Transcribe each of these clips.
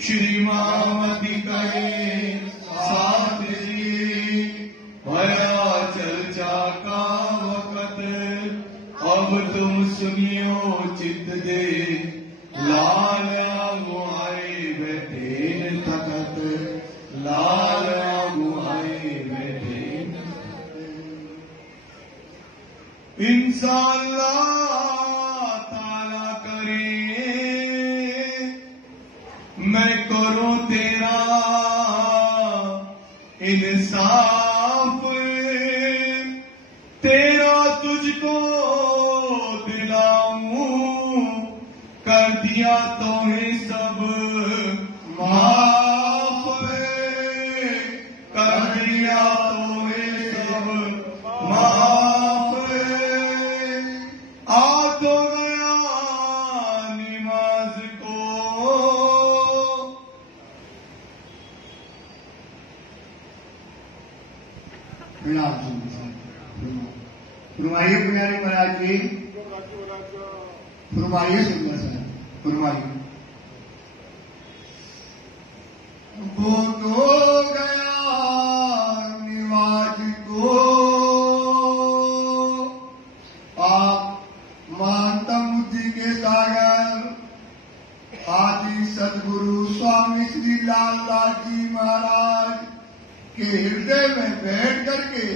श्री मामती कहे साथ जी भया चर्चा का वक़्त, अब तुम सुनियो चित दे लाल आए बैठे तखत, लाल आए बैठे। इंशाअल्लाह ताला करे मैं करूं तेरा इंसाफ, तेरा तुझको दिलाऊं, कर दिया तो है सब माफ, कर दिया तो है सब माफ। आ तो गया नमाज को, फरमाइए पुजारी महाराज जी, फरमाइए सुंदर साहब, फरमाइए। वो तो गया निवाज को, आप मानता बुद्धि के सागर आदि सदगुरु स्वामी श्री लालदास जी महाराज के हृदय में बैठ करके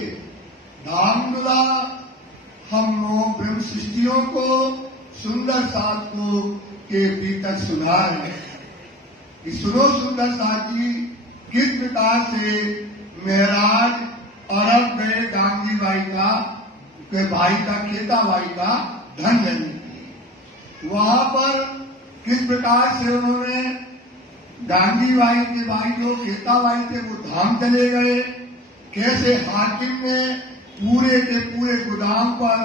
धाम दुला हम लोग ब्रह्म सृष्टियों को सुंदर साथ को के भीतर सुना रहे हैं कि सुनो सुंदर साथ जी किस प्रकार से महराज अरब गए गांधी भाई का के भाई का खेता भाई का धन लेने के लिए। वहां पर किस प्रकार से उन्होंने गांधी भाई के भाई जो खेता भाई थे वो धाम चले गए, कैसे हाकिम ने पूरे के पूरे गोदाम पर,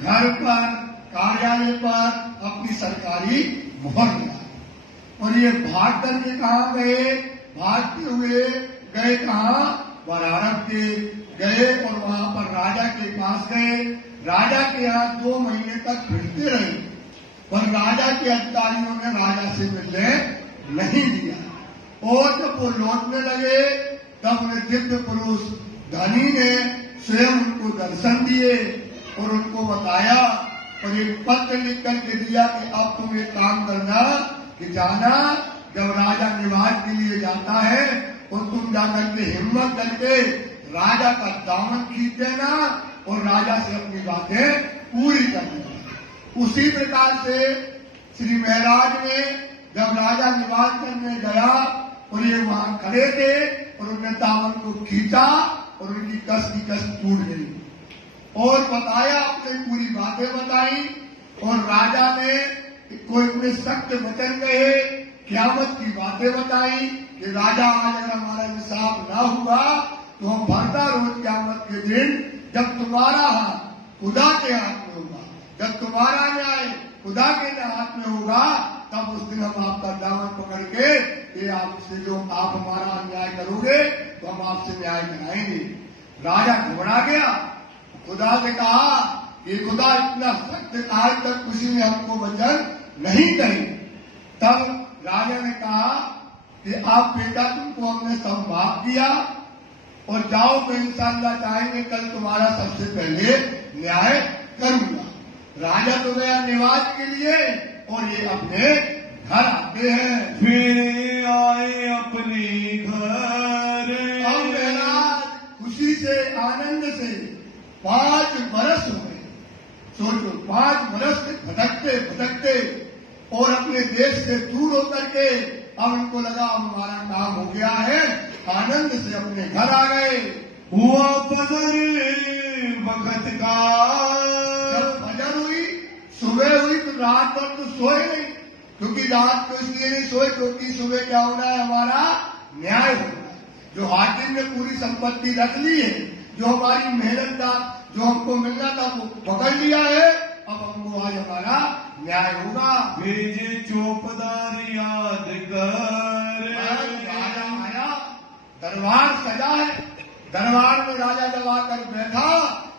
घर पर, कार्यालय पर अपनी सरकारी मोहर लगा। और ये भाग करके कहाँ गए, भागते हुए गए कहाँ, वाराणसी के गए और वहां पर राजा के पास गए। राजा के यहाँ 2 महीने तक फिरते रहे, पर राजा के अधिकारियों ने राजा से मिलने नहीं दिया। और जब वो लौटने लगे तब उन्हें दिव्य पुरुष धनी ने स्वयं उनको दर्शन दिए और उनको बताया और एक पत्र लिख करके दिया कि अब तुम एक काम करना कि जाना जब राजा निवास के लिए जाता है और तुम जाकर के हिम्मत करके राजा का दामन खींच देना और राजा से अपनी बातें पूरी कर देना। उसी प्रकार से श्री महाराज ने जब राजा निवास करने गया और ये वहां खड़े थे और उन्हें दामन को खींचा और उनकी कस की कस टूट गई और बताया, अपनी पूरी बातें बताई। और राजा ने कोई इतने सख्त वचन कहे, क़यामत की बातें बताई कि राजा आज अगर हमारा इंसाफ ना हुआ तो हम भरता रोज क़यामत के दिन जब तुम्हारा हाथ खुदा के हाथ में होगा, जब तुम्हारा न्याय खुदा के हाथ में होगा, तब उस दिन हम आपका दामन पकड़ के ये आपसे जो आप हमारा अन्याय करोगे तो हम आपसे न्याय कराएंगे। राजा घबरा गया, खुदा से कहा कि खुदा इतना सख्त आज तक किसी ने हमको वचन नहीं कही। तब राजा ने कहा कि आप बेटा तुमको हमने सब माफ किया और जाओ, मैं इंशाअल्लाह चाहेंगे कल तुम्हारा सबसे पहले न्याय करूंगा। राजा तो गया निवास के लिए और ये अपने घर आते हैं, फिर आए अपने घर। अब महाराज खुशी से आनंद से 5 बरस हो गए। सोचो 5 बरस से भटकते भटकते और अपने देश से दूर होकर के अब उनको लगा हमारा काम हो गया है, आनंद से अपने घर आ गए। हुआ फजर वक्त का, जब फजर हुई, सुबह हुई तो रात भर तो सोए नहीं, क्योंकि रात को इसलिए नहीं सोए क्योंकि सुबह क्या होना है, हमारा न्याय होना है। जो हाकिम ने पूरी संपत्ति रख ली है, जो हमारी मेहनत था, जो हमको मिलना था वो पकड़ लिया है, अब हमको आज हमारा न्याय होगा। भेजे चौपदार याद कर। राजा आया, दरबार सजा है, दरबार में राजा जब आकर बैठा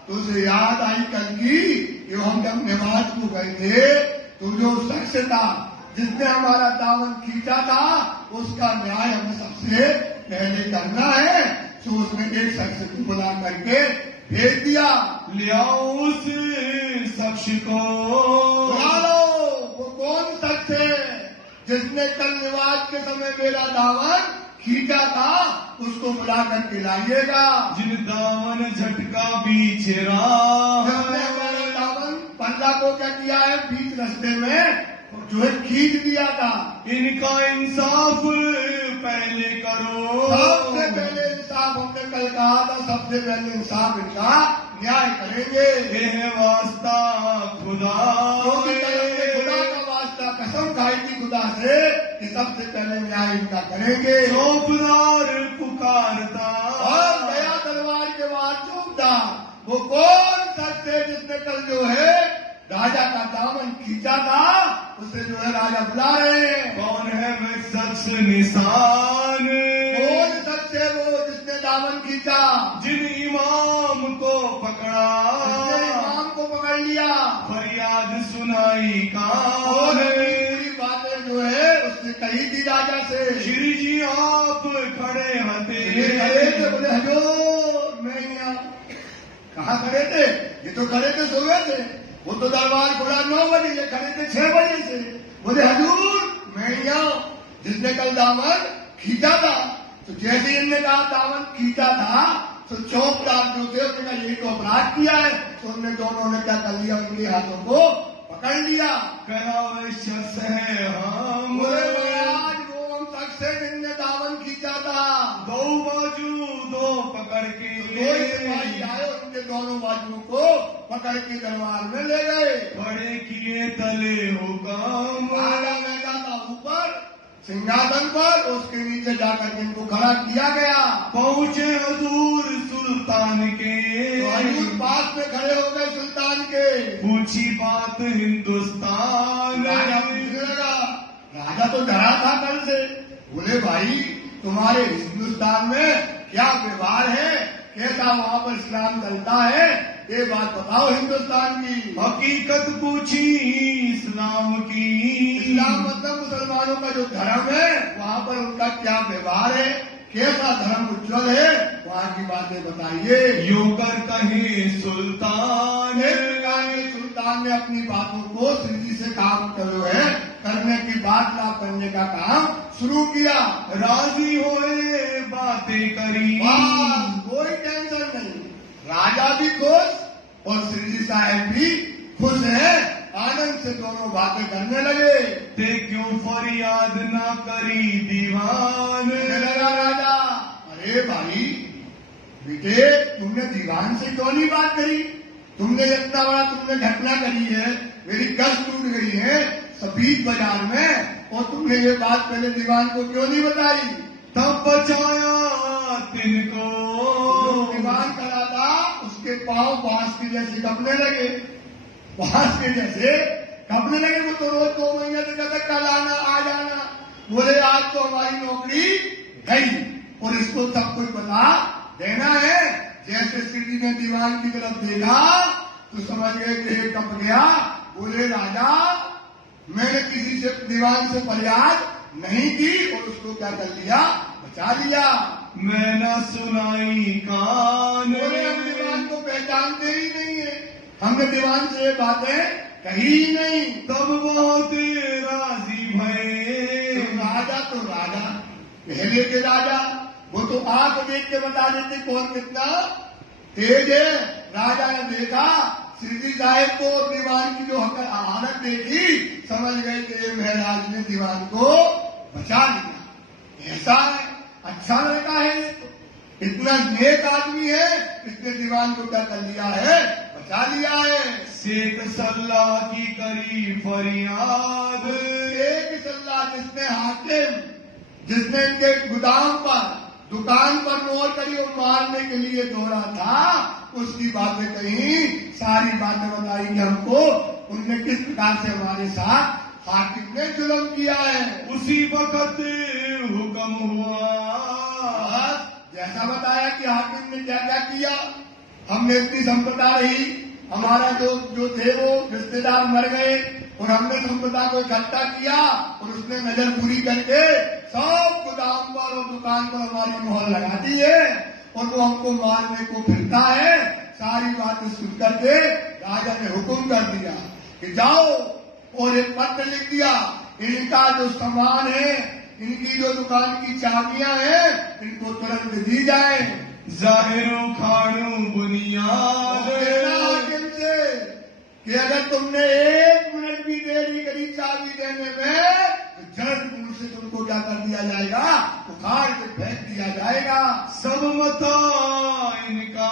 तो उसे याद आई कल की कि हम जब नमाज को गए थे तो जो शख्स था जिसने हमारा दामन खींचा था उसका न्याय हमें सबसे पहले करना है। तो उसने एक शख्स को बुला करके भेज दिया, ले आओ उस शख्स को। बुला लो, वो कौन शख्स है जिसने कल निवास के समय मेरा दामन खींचा था, उसको बुला करके लाइएगा। जिन दामन झटका बीच जिसने हमारे दामन पंजा को क्या किया है, बीच रास्ते में जो है खींच दिया था। इनका इंसाफ पहले करो। सबसे पहले इंसाफ हमने कल कहा था, सबसे पहले इंसाफ इनका न्याय करेंगे। यह वास्ता खुदा खुदा का वास्ता, कसम खाई थी खुदा से कि सबसे पहले न्याय इनका करेंगे। चौकीदार पुकारता और गया दरबार के बाद चौकीदार, वो कौन शख्स है जिसने कल जो है राजा का दामन खींचा था, उसे जो है राजा बुला रहे हैं। कौन है वह शख्स निशान? कौन शख्स है वो जिसने दामन खींचा? जिन इमाम को पकड़ा, जिसने इमाम को पकड़ लिया, फरियाद सुनाई और कौन? पूरी बातें जो है उसने कही थी राजा से। श्री जी आप खड़े हते, ये खड़े थे, बोले हजूर मैं यहाँ। कहाँ खड़े थे? ये तो खड़े थे, सो गए थे। वो तो दरबार खुला 9 बजे, ये खड़े थे 6 बजे से। बोले हजूर मैं यहाँ, जिसने कल दामन खींचा था। तो जैसे इनने कहा दामन खींचा था, तो चौकीदार जो थे उसने कहा यही तो अपराध किया है। तो उनने दोनों ने क्या कर लिया, उनके हाथों को पकड़ लिया। कहा वह शख्स है हम। बोले महाराज वो हम शख्स है जिनने दामन खींचा था। दो बाजू दो पकड़ के दो सिपाही आए, उनके दोनों बाजुओं को पकड़ के दरबार में ले गए। बड़े किए तले हुकाम। राजा बैठा था ऊपर सिंहासन पर, उसके नीचे जाकर इनको खड़ा किया गया। पहुंचे हजूर सुल्तान के, तो हजूर पास में खड़े हो गए सुल्तान के। पूछी बात हिंदुस्तान। राजा पूछने लगा, राजा तो डरा था कल से। बोले भाई तुम्हारे हिंदुस्तान में क्या व्यवहार है, कैसा वहाँ पर इस्लाम चलता है, ये बात बताओ हिंदुस्तान की। हकीकत पूछी इस्लाम की। इस्लाम मतलब मुसलमानों का जो धर्म है, वहाँ पर उनका क्या व्यवहार है, कैसा धर्म उज्ज्वल है, वहाँ की बातें बताइए। योकर कहे सुल्तान। सुल्तान ने अपनी बातों को श्री से काम करो है करने की बात लाभ करने का काम शुरू किया। राजी होए बातें करी, कोई टेंशन नहीं, राजा भी खुश और श्री जी साहब भी खुश है। आनंद से दोनों बातें करने लगे। ते क्यों फरियाद ना करी दीवान। लगा राजा, अरे भाई बेटे तुमने दीवान से क्यों नहीं बात करी? तुमने इतना बड़ा तुमने घटना करी है, मेरी गश टूट गई है सफीद बाजार में, और तुमने ये बात पहले दीवान को क्यों नहीं बताई? तब बचाया तिनको। दीवान करा था, उसके पांव बांस के जैसे कपने लगे, बांस के जैसे कपने लगे। वो तो रोज 2 महीने से कहते कल आना आ जाना। बोले आज तो हमारी नौकरी गई और इसको सब कुछ बता देना है। जैसे श्री ने दीवान की तरफ देखा तो समझ गए कि ये कप गया। बोले राजा मैंने किसी से दीवान से फरियाद नहीं की और उसको क्या कर लिया, बचा लिया। मैं न सुनाई कान। बोले हम दीवान को पहचानते ही नहीं है, हमने दीवान से ये बातें कही ही नहीं। तब बहुत राजी भये। तो राजा पहले के राजा वो तो आंख देख के बता देते कौन कितना तेज है। राजा ने देखा श्री साहब को दीवान की जो हालत देखी, समझ गए कि ये महाराज ने दीवान को बचा लिया। ऐसा है, अच्छा लड़का है, इतना नेक आदमी है, इसने दीवान को क्या कर लिया है, बचा लिया है। शेख सल्लाह की करी फरियाद। शेख सल्लाह जिसने हाकिम, जिसने इनके गोदाम पर दुकान पर मोहर करी और मारने के लिए दौड़ा था, उसकी बातें कही, सारी बातें बताई कि हमको उनने किस प्रकार से हमारे साथ हाकिम ने जुल्म किया है। उसी वक्त हुक्म हुआ, जैसा बताया कि हाकिम ने क्या क्या किया। हमने इतनी संपदा रही, हमारा जो थे वो रिश्तेदार मर गए, और हमने संपदा को इकट्ठा किया और उसने नजर पूरी करके सब गोदाम पर और दुकान पर हमारी मोहर लगा दी है और वो हमको मारने को फिरता है। सारी बातें सुन करके राजा ने हुक्म कर दिया कि जाओ और एक पत्र लिख दिया, इनका जो सामान है, इनकी जो दुकान की चाबियां हैं, इनको तुरंत दी जाए। जाहिरो खाड़ू बुनियाद से कि अगर तुमने 1 मिनट भी देरी करी चाबी देने में तो जड़ से तुमको क्या कर दिया जाएगा, उखाड़ के फेंक दिया जाएगा। सब मता इनका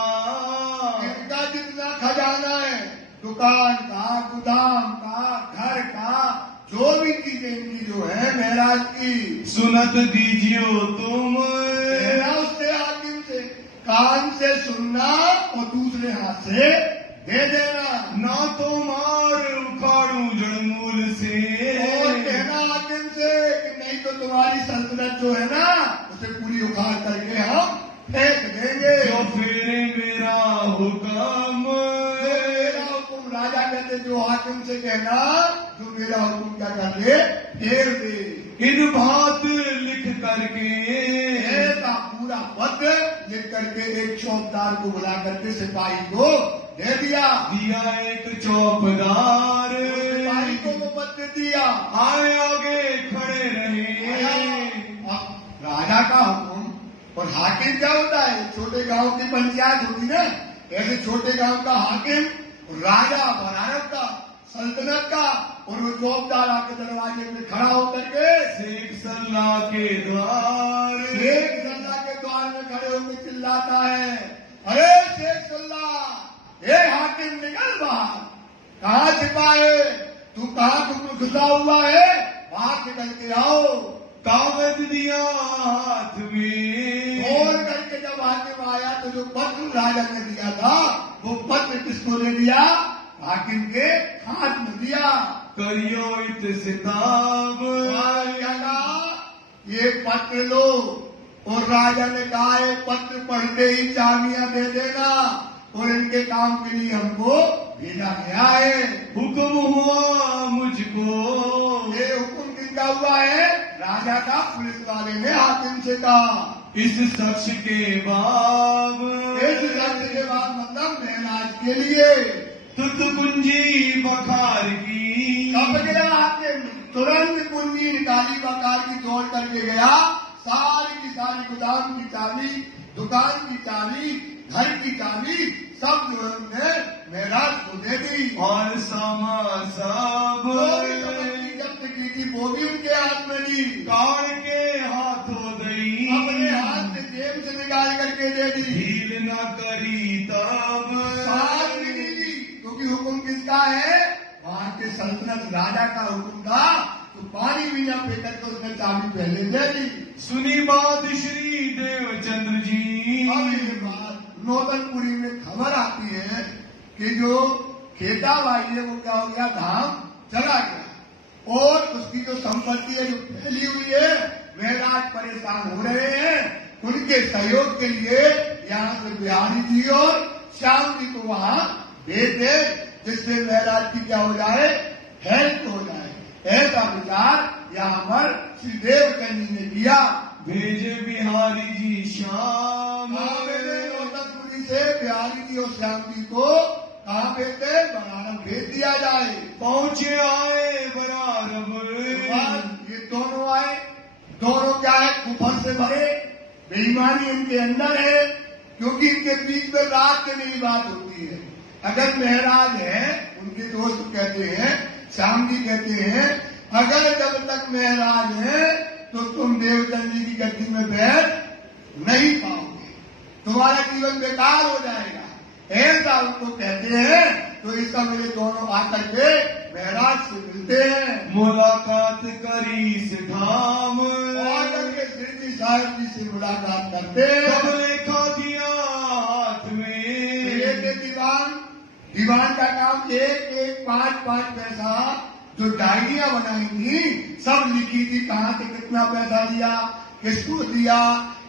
जितना खजाना है, दुकान का, गोदाम का, घर का, जो भी चीजें इनकी जो है महाराज की, सुनत दीजियो तुम। उससे हाकिम से कान से सुनना और दूसरे हाथ से दे देना। ना तो मार उखाड़ू जड़मूल से, और कहना हाकिम से कि नहीं तो तुम्हारी सल्तनत जो है ना उसे पूरी उखाड़ करके हम फेंक देंगे। जो फेरे मेरा हुक्म, मेरा हुक्म, राजा कहते जो हाकिम से कहना जो मेरा हुक्म क्या कर दे, फेर दे। इन बात लिख करके ऐसा पूरा पत्र लिख करके एक चौकीदार को बुला करके सिपाही को दे दिया। एक चौकीदार सिपाही को वो पत्र दिया, आए आगे खड़े रहे। राजा का हुक्म और हाकिम क्या होता है, छोटे गांव की पंचायत होती ना, ऐसे छोटे गांव का हाकिम राजा भारत का, सल्तनत का, और वो चौकीदार आके दरवाजे में खड़ा होकर के शेख सल्ला के द्वार में खड़े होकर चिल्लाता है, अरे शेख सल्ला, ये हाकिम निकल बाहर, कहाँ छिपा है तू, कहाँ तुम घुसा हुआ है, बाहर निकल के आओ। कागज दिया हाथ में, और करके जब हाकिम आया तो जो पत्र राजा ने दिया था वो पत्र किसको दे दिया, हाकिम के हाथ में दिया। करियो इत्सिताब, ये पत्र लो, और राजा ने कहा ये पत्र पढ़ते ही चाबियां दे देना और इनके काम के लिए हमको भेजा गया है। हुक्म हुआ मुझको, ये हुक्म किसका हुआ है, राजा का। पुलिस वाले ने हाकिम से कहा इस शख्स के बाद, इस शख्स के बाद मतलब महराज के लिए तुत कुंजी बखार की। कब गया हाकिम, तुरंत कुंजी निकाली, बकार की तोड़ करके गया, सारी की सारी गोदाम की चाबी, दुकान की चाबी, घर की चाबी सब जो है उन्होंने महराज को दे दी। और सामा साहब जब्त की थी वो भी उनके हाथ में दी, काड़ के हाथों दई, अपने हाथ से जेब से निकाल करके दे दी। ढील न करी तब, साथ भी नहीं दी, क्योंकि हुक्म किसका है, वहां के सल्तनत राजा का हुक्म था, तो पानी भी न पी करके उसने चाबी पहले दे दी। सुनी बात श्री देवचंद्र जी, अब ये बात नौतनपुरी में खबर आती है कि जो खेता भाई है वो क्या हो गया, धाम चला गया और उसकी जो संपत्ति है जो फैली हुई है, महराज परेशान हो रहे हैं। उनके सहयोग के लिए यहाँ से बिहारी जी और श्याम जी को वहाँ भेज दे, जिससे महराज की क्या हो जाए, हेल्प हो जाए। ऐसा विचार यहाँ पर श्री देवचंद जी ने किया। भेजे बिहारी जी श्याम, नौतनपुरी से बिहारी जी और श्याम जी को कहाँ भेजते, बनारस भेज दिया जाए। पहुँचे आए बरारब, ये दोनों आए, दोनों क्या है, कुफर से भरे, बेईमानी इनके अंदर है, क्योंकि इनके बीच में रात के नहीं बात होती है। अगर महराज है, उनके दोस्त कहते हैं, श्याम जी कहते हैं, अगर जब तक महराज है तो तुम देवचंद जी की गद्दी में बैठ नहीं पाओगे, तुम्हारा जीवन बेकार हो जाएगा, ऐसा उनको कहते हैं। तो इसका मेरे दोनों आकर के महराज से मिलते हैं, मुलाकात करी सिधाम, आकर के श्री जी साहब जी से मुलाकात करते हैं। तब लेखा दिया हाथ में, एक दीवान का काम, एक 5-5 पैसा जो डायरियां बनाई थी सब लिखी थी, कहाँ से कितना पैसा दिया, किसको दिया,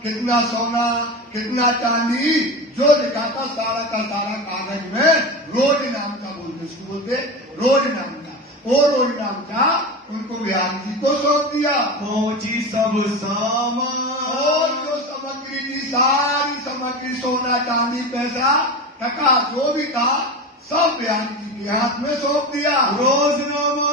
कितना सोना, कितना चांदी, जो लिखा था सारा का सारा कागज में रोज नाम का बोलते, उसको बोलते रोज नाम का। और वो इनाम था उनको बिहारी जी को सौंप दिया। पहुंची सब सामान और जो सामग्री थी, सारी सामग्री, सोना चांदी पैसा टका जो भी था, सब बिहारी जी के हाथ में सौंप दिया। रोजनामा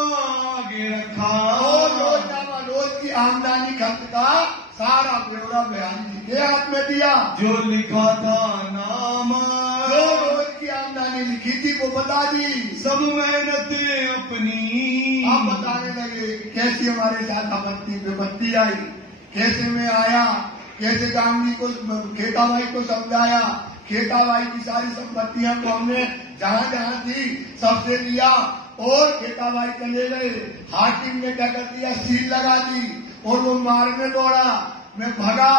आगे रखा और रोजनामा, रोज की आमदनी खर्च का सारा ब्यौरा बिहारी जी के हाथ में दिया। जो लिखा था नामा जो रोज की आमदनी लिखी थी वो बता दी। सब मेहनत अपनी आप बताने लगे कैसी हमारे साथ आपत्ति विपत्ति आई, कैसे मैं आया, कैसे गांधी को, खेताबाई को समझाया, खेताबाई की सारी संपत्तियां को हमने जहाँ जहाँ थी सबसे लिया और खेताबाई चले गए। हाकिम ने क्या कर दिया, सील लगा दी और वो मारने दौड़ा। मैं भगा,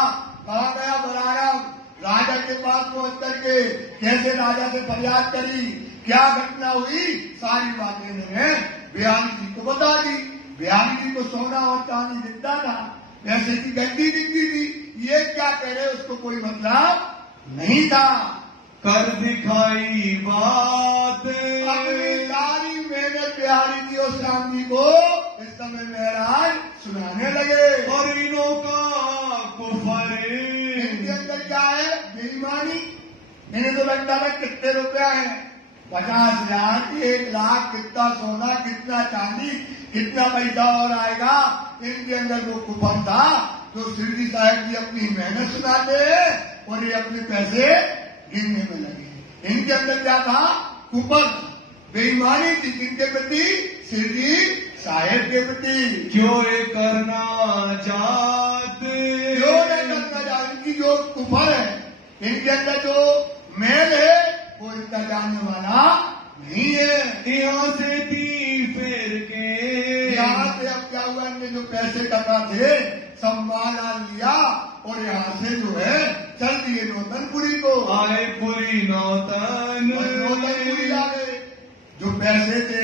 कहा गया बराया राजा के पास पहुंच करके कैसे राजा से फरियाद करी, क्या घटना हुई, सारी बातें मैंने बिहारी जी को बता दी। बिहारी जी को सोना और चांदी दिखता था, पैसे की गड्डी दिखती थी, ये क्या कह रहे उसको कोई मतलब नहीं था। कर दिखाई बात अपनी सारी मेहनत बिहारी जी और श्याम जी को इस समय महाराज सुनाने लगे। और इनों का कुफर, इनके अंदर क्या है, बेईमानी। इन्हें तो लगता है कितने रुपया है, 50,000, 1 लाख, कितना सोना, कितना चांदी, कितना पैसा और आएगा। इनके अंदर वो कुफर था तो शिरडी साहब जी अपनी मेहनत सुनाते और ये अपने पैसे गिनने में लगे। इनके अंदर क्या था, कुफर, बेईमानी थी किनके प्रति, शिरडी साहब के प्रति। क्यों ये करना चाहते, क्यों नहीं करना चाहते, इनकी जो कुफर है, इनके अंदर जो मेल है वो इतना जानने वाला नहीं है। यहाँ से तीर फेर के, यहाँ से अब क्या हुआ, इनने जो पैसे टका थे सब माला लिया और यहाँ से जो है चल दिए नौतनपुरी को। आए पुरी नौतनपुरी आ गए। जो पैसे थे,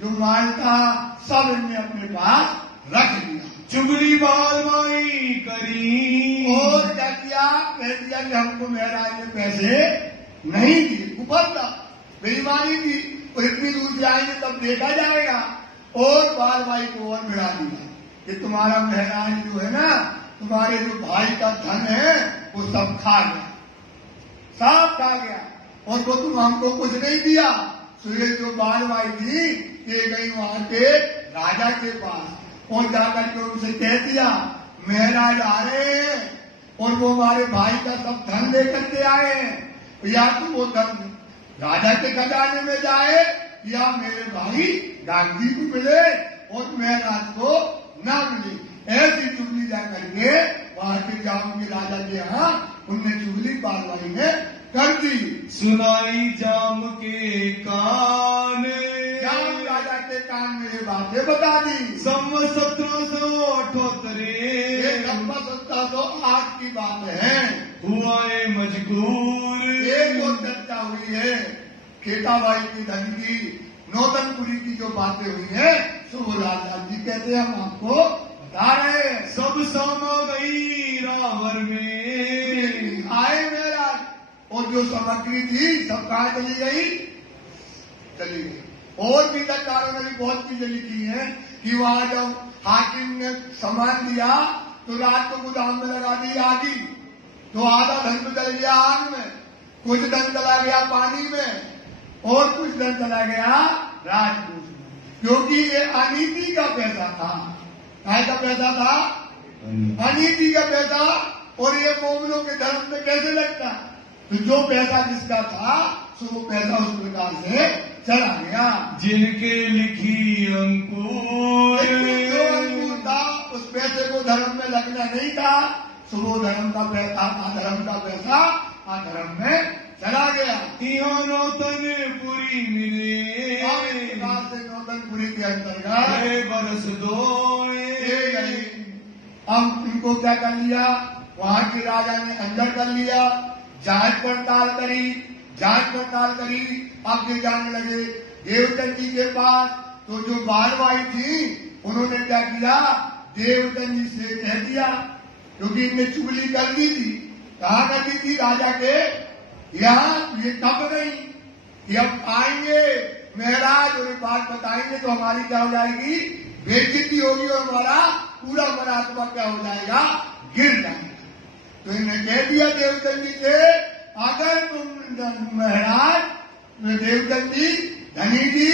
जो माल था, सब इनने अपने पास रख लिया। चुगली बालमाई करी और क्या किया, कह दिया कि हमको महाराज ने पैसे नहीं दिए। ऊपर था, बेईमानी थी, और इतनी दूर से आएंगे तब देखा जाएगा। और बालबाई को और भिड़ा दिया कि तुम्हारा महाराज जो है ना, तुम्हारे जो भाई का धन है वो सब खा गया, सब खा गया, और वो तुम हमको कुछ नहीं दिया। तो ये जो बालबाई थी ये गई वहां के राजा के पास और जाकर के उनसे कह दिया महाराज आ रहे हैं और वो हमारे भाई का सब धन लेकर के आए हैं। या तो वो धन राजा के खजाने में जाए या मेरे भाई गांधी को मिले और महाराज को न मिले। ऐसी चुगली जा करके वहां के गांव के राजा के यहाँ उनने चुगली बालबाई ने कर दी। सुनाई जाम के कान, जाम राजा के कान में बातें बता दी। 1778 ये 1708 की बात है। हुआ है मजबूर, ये जो चर्चा हुई है खेताबाई की धन की, नौतनपुरी की जो बातें हुई है, सुबोलाल जी कहते हैं हम आपको बता रहे हैं। सब समा गई रावर में, आए मेरा, और जो सामग्री थी सब कहाँ चली गई, चली गई। और भी सरकारों ने भी बहुत चीजें लिखी हैं कि वहां जब हाकिम ने सामान दिया तो रात को गोदाम में लगा दी आगी, तो आधा धन तो चल गया आग में, कुछ धन चला गया पानी में और कुछ धन चला गया राजपूत में, क्योंकि ये अनीति का पैसा था। काय का पैसा था, अनीति का पैसा। और ये मोमिनों के धर्म में कैसे लगता, तो जो पैसा जिसका था सो वो पैसा उस प्रकार से चला गया। जिनके लिखी अंकुर, जो अंकुर था उस पैसे को धर्म में लगना नहीं था, सो वो धर्म का पैसा, अधर्म का पैसा अधर्म में चला गया। यहाँ नौतनपुरी मिले, से नौतनपुरी के अंतर्गत बरस दो गई। अब इनको क्या कर लिया, वहां के राजा ने अंदर कर लिया, जांच पड़ताल करी, अब ये जाने लगे देवचंद जी के पास। तो जो बालबाई थी उन्होंने क्या किया, देवचंद जी से कह दिया, क्योंकि इनने चुगली कर दी थी। कहा करती थी राजा के यहाँ, ये कब नहीं, ये अब आएंगे महाराज और बात बताएंगे तो हमारी क्या हो जाएगी, बेइज्जती होगी और हमारा पूरा मनात्मा क्या हो जाएगा, गिर जाएगा। तो इन्हें कह दिया देवचंद जी से, अगर तुम महाराज, देवचंद जी, धनी जी,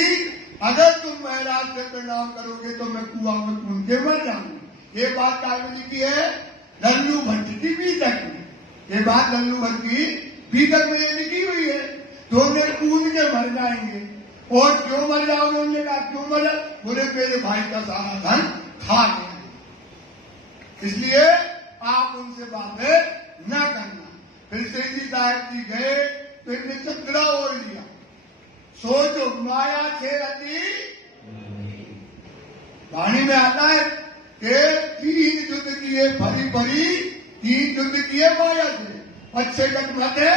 अगर तुम महाराज से प्रणाम करोगे तो मैं कुआं में कूद के मर जाऊंगी। ये बात कागज की है लल्लू भट्ट की बीतक में, ये बात लल्लू भट्ट की बीतक में ये लिखी हुई है। तो उन्हें कूद के मर जाएंगे। और क्यों मर जाओगे, उन्होंने कहा क्यों मर, बोले मेरे भाई का सारा धन खा गया, इसलिए आप उनसे बातें न करना। फिर सेठी साहब जी गए, फिर ने चक्रा ओढ़ लिया। सोचो माया थे अति, वाणी में आता है कि 3 युद्ध किए भरी भरी, 3 युद्ध किए माया से, अच्छे तक मते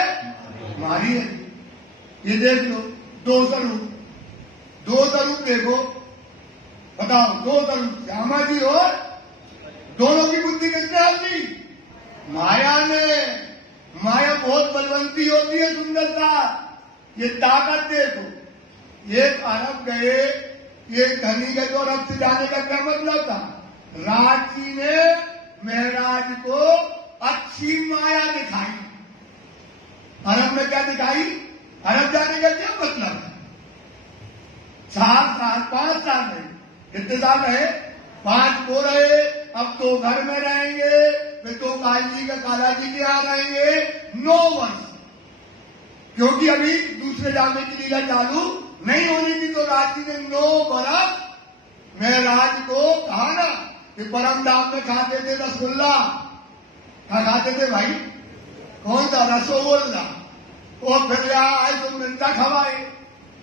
मारी है। ये देख लो 2 स्वरूप देखो, बताओ 2 स्वरूप, श्यामा जी और दोनों की बुद्धि किसने आती, माया ने। माया बहुत बलवंती होती है, सुंदरता, ये ताकत देखो। एक अरब गए, ये धनी गए तो अरब से जाने का क्या मतलब था, राजी ने महाराज को अच्छी माया दिखाई। अरब में क्या दिखाई, अरब जाने का क्या मतलब है, 4 साल 5 साल है, कितने साल रहे, 5 को रहे, अब तो घर में रहेंगे, फिर तो काली का काला जी के यहाँ रहेंगे 9 वर्ष, क्योंकि अभी दूसरे जाने की लीला चालू नहीं होनी थी। तो राजी ने 9 बरस महाराज को कहा ना कि परम धाम में खाते थे रसगुल्ला, क्या खाते थे भाई, कौन सा, रसोगुल्ला। और फिर यहाँ आए तो मिर्चा खवाए,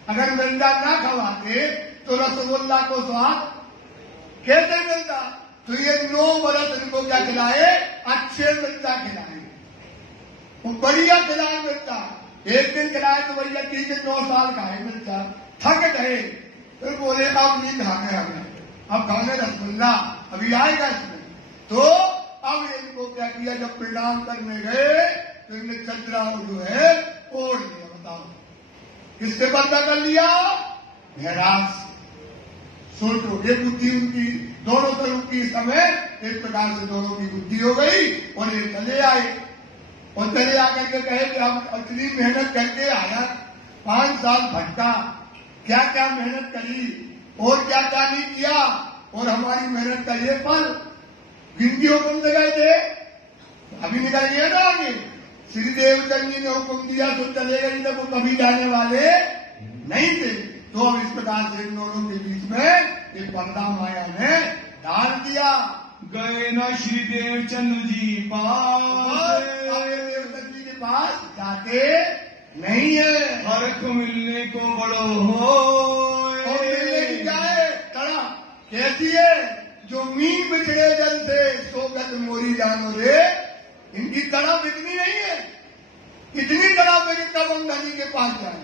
अगर मिर्चा ना खवाते तो रसगुल्ला को स्वाद कैसे मिलता। तो ये 9 बरस इनको क्या खिलाए, अच्छे मिर्चा खिलाए, बढ़िया खिलाए मिर्चा। एक दिन खिलाए तो भैया ठीक है, 9 साल खाए मिर्चा, थक गए, फिर बोले अब नहीं खाने हमें, अब खाने रसगुल्ला, अभी आएगा इसमें। तो अब इनको क्या किया, जब प्रणाम करने गए तो इन्हें चंद्रा जो है ओढ़ लिया। बताओ किससे बंदा कर लिया, महाराज से। सोचो ये बुद्धि उनकी दोनों तरफ की समय एक प्रकार से दोनों की बुद्धि हो गई। और ये चले आए, और चले आकर के कहे कि हम इतनी मेहनत करके आया, 5 साल भटका, क्या क्या मेहनत करी और क्या क्या नहीं किया, और हमारी मेहनत का ये फल, गिनती हुक्म दे गए थे, अभी निकलिए ना आगे। श्री देवचंद जी ने हुक्म दिया तो चले गए, तो वो कभी जाने वाले नहीं थे। तो अब इस प्रकार से इन दोनों के बीच में एक पर्दा माया ने डाल दिया। गए न श्री देवचंद जी पास, देवचंद जी के पास जाते नहीं है, हरख मिलने को बड़ो हो, और मिलने की क्या है, कड़ा कैसी है, जो मीन बिछड़े जल से सोगत मोरी जानो रे। इनकी तड़प इतनी नहीं है, इतनी तड़प है कि कब हम धनी के पास जाए,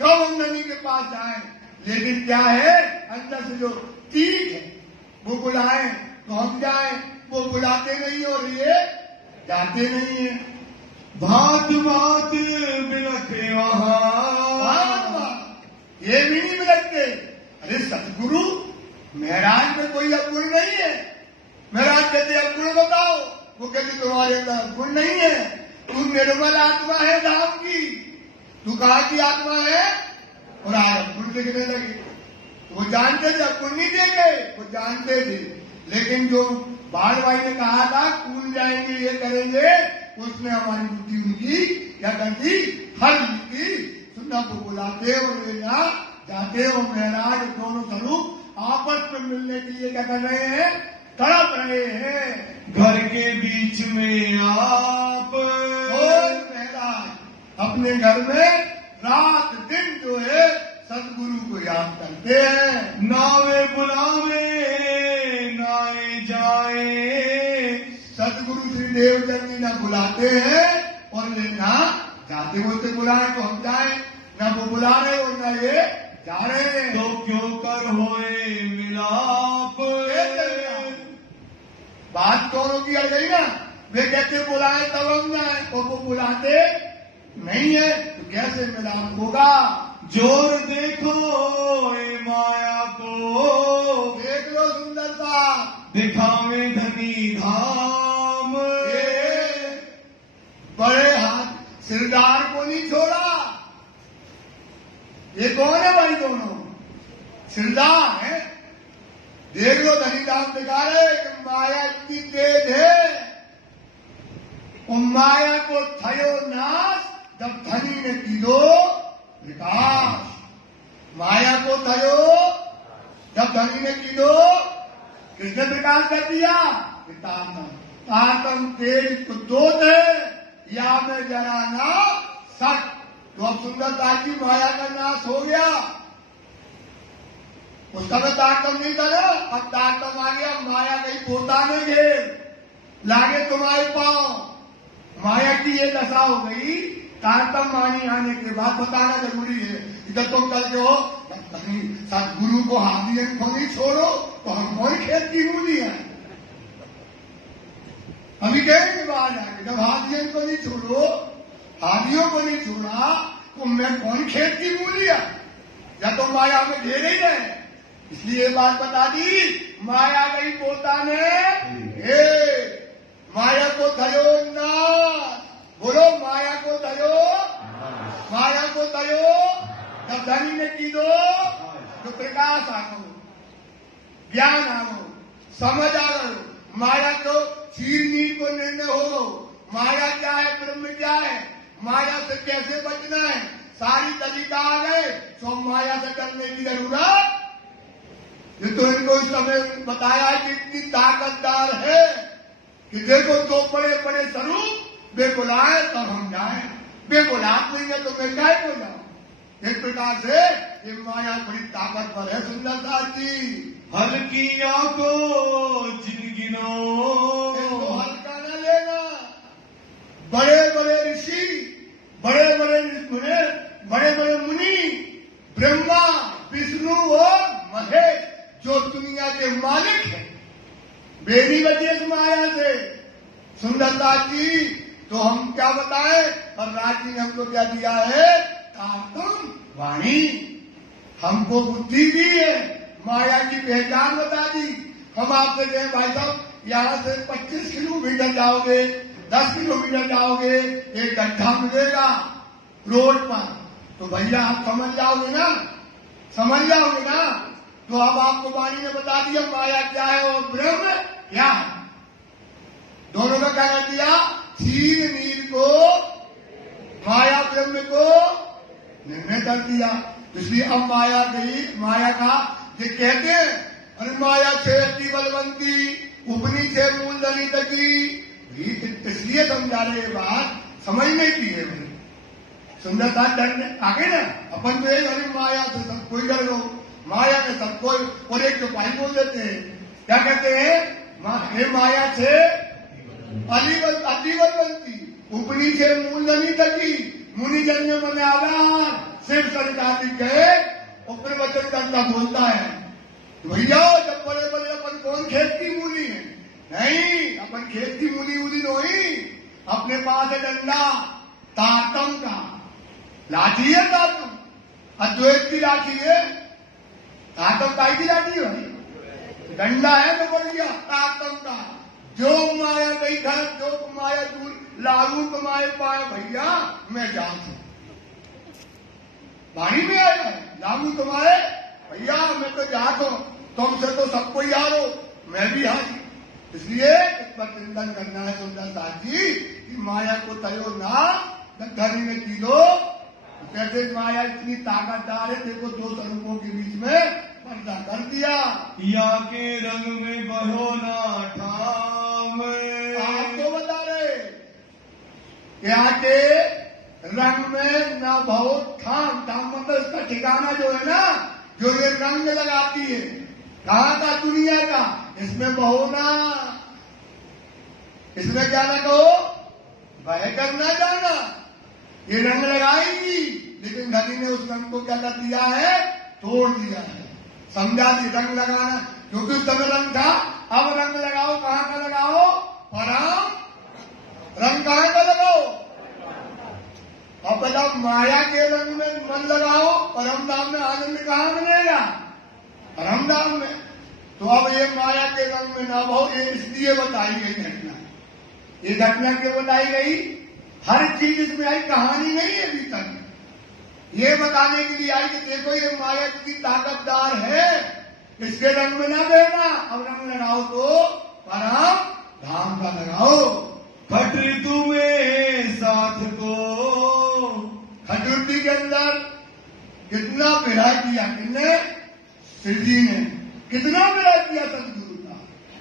कब हम धनी के पास जाए। लेकिन क्या है, अंदर से जो तीर है वो बुलाए तो हम जाए, वो बुलाते नहीं और ये जाते नहीं है। भात भात बिलखे वहां, ये भी नहीं बिलखते। अरे सतगुरु महाराज में कोई अवगुण नहीं है। महाराज कहते अवगुण बताओ, वो कहते तुम्हारे अंदर अवगुण नहीं है, तू निर्मल आत्मा है धाम की, तू कहा की आत्मा है, और आज अवगुण दिखने लगे। वो जानते थे अवगुण नहीं देंगे, वो जानते थे, लेकिन जो बाढ़ भाई ने कहा था कूद जाएंगे ये करेंगे, उसने हमारी बुद्धि उनकी क्या करती, हर की सुनना को बुलाते और लेना जाते, और महाराज दोनों स्वरूप आपस में मिलने के लिए क्या कर रहे हैं, तड़प रहे हैं। घर के बीच में आप, और महाराज अपने घर में रात दिन जो है सतगुरु को याद करते हैं। नावे बुलावे नाए जाए, सतगुरु श्री देवचंद जी न बुलाते हैं और वे ना जाते, बोलते बुलाए तो हम जाए, न वो बुला रहे और न ये जा रहे हैं। तो क्यों कर होए मिलाप, बात दोनों की आ गई ना, वे कहते बुलाए तब हम जाए, और वो बुलाते नहीं है, तो कैसे मिलाप होगा। जोर देखो ए माया को, देख लो सुंदरता, दिखावे धनी धाम। बड़े हाथ सिरदार को नहीं छोड़ा। ये कौन है भाई? दोनों सिरदार है। देख लो धनी धाम दिखा रहे कि माया इतनी तेज है। माया को थयो नाश, जब धनी ने कीधो विकास। माया को थयो जब धनी ने कीधो, किसने विकास कर दिया? तारतम। तारतम तेज तो दोष है, या में जरा ना सट। तो अब सुंदरता की माया का नाश हो गया। उस समय तारतम नहीं था ना, अब तारतम आ गया। माया कहीं पोता में घेर लागे तुम्हारे पांव। माया की ये दशा हो गई। तारतम वाणी आने के बाद बताना जरूरी है। इधर तुम करके हो सदगुरु को हादियों को नहीं छोड़ो, तो हम कौन खेत की मूली है? अभी कहेंगे बाहर जाके, जब हादियों को नहीं छोड़ो, हादियों को नहीं छोड़ा, तो मैं कौन खेत की मूली है? या तो माया में घेर ही गए। इसलिए बात बता दी, माया गई पोता ने माया को थयो नाश। बोलो माया को थयो, माया को थयो। जब धनी ने की दो तो प्रकाश आगो, ज्ञान आगो, समझ आगो। माया को छीनने को निर्णय हो। माया क्या है, ब्रह्म क्या है, माया से कैसे बचना है, सारी तरीका आ गए। तो माया से करने की जरूरत। ये तो इनको इस समय बताया कि इतनी ताकतदार है कि देखो दो बड़े बड़े स्वरूप बेकुलाए तब हम जाए। बेकुलात नहीं है तो मैं क्या को जाऊं? एक प्रकार से ये माया बड़ी ताकतवर है। सुंदरता जी हल्की आंखों जिन गिनो, इसको हल्का न लेना। बड़े बड़े ऋषि, बड़े बड़े मुनि, ब्रह्मा, विष्णु और महेश, जो दुनिया के मालिक हैं, वे नहीं बचे इस माया से। सुंदरता जी तो हम क्या बताएं? और राज जी ने हमको क्या दिया है? तारतम वाणी। हमको बुद्धि दी है, माया की पहचान बता दी। हम आपसे कहें भाई साहब यहाँ से 25 किलोमीटर जाओगे, 10 किलोमीटर जाओगे, एक गड्ढा मिलेगा रोड पर, तो भैया आप समझ जाओगे ना, समझ जाओगे ना। तो अब आपको वाणी ने बता दिया माया क्या है और ब्रह्म क्या है। दोनों का क्या कर दिया? क्षीर नीर को, माया ब्रह्म को निर्णय कर दिया। इसलिए अब माया गई, माया का ये कहते हैं अरे माया छे अति बलवंती, उपनी छे मूलधनी तकी। इसलिए समझा रहे बात समझने की है। सुंदरता डरने आगे ना अपन तो अरे माया से सब कोई डर लो, माया में सबको और एक चौपाई बोल देते हैं। क्या कहते हैं? हे माया से अति बलवंती, उपनी छे मूलधनी तकी। मुनि जन्य मन आधार शिव सरकार कहे ऊपर वचन करता बोलता है। भैया जब बड़े बड़े अपन कौन खेत की मूली है? नहीं, अपन खेत की मूली नहीं। अपने पास है डंडा तारतम का, लाठी है तारतम, अद्वैत की लाठी है। तारतम काय की लाठी है भाई? डंडा है तो बोल गया तारतम का। जो माया नहीं था, जो माया दूर लागू कमाए पाए भैया मैं जानता हूं। वाणी में आया है लागू तुम्हारे भैया मैं तो जानता हूं। तुमसे तो सबको याद हो, मैं भी हाथ। इसलिए इस पर चिंतन करना है सुंदरता जी कि माया को तयो ना धनी में की दो। कैसे माया इतनी ताकतदार है, देखो दो स्वरूपों के बीच में पर्दा कर दिया। या के रंग में बहो ना ठाम, आपको बता रहे क्या के रंग में न बहुत ठाम। ठाम मतलब इसका ठिकाना जो है ना, जो ये रंग लगाती है, कहाँ का? दुनिया का। इसमें बहो ना, इसमें क्या ना कहो, भय करना जाना। ये रंग लगाएंगी, लेकिन धनी ने उस रंग को क्या कर दिया है? तोड़ दिया है। समझा दी रंग लगाना, क्योंकि उस समय रंग था। अब रंग लगाओ, कहाँ का लगाओ? परम रंग कहाँ का लगाओ? अब बताओ माया के रंग में मन लगाओ परम धाम में आनंद कहाँ मिलेगा? परम धाम में। तो अब ये माया के रंग में ना भाव, ये इसलिए बताई गई घटना। ये घटना क्यों बताई गई? हर चीज इसमें आई, कहानी नहीं है अभी तक। ये बताने के लिए आई कि देखो ये माया की ताकतदार है, इसके रंग में ना बहना। अब रंग लगाओ तो परम धाम का लगाओ। खट ऋतु में साथ को, खट ऋतु के अंदर कितना विरह किया, किसने? श्री जी ने कितना विरह किया सदगुरु का,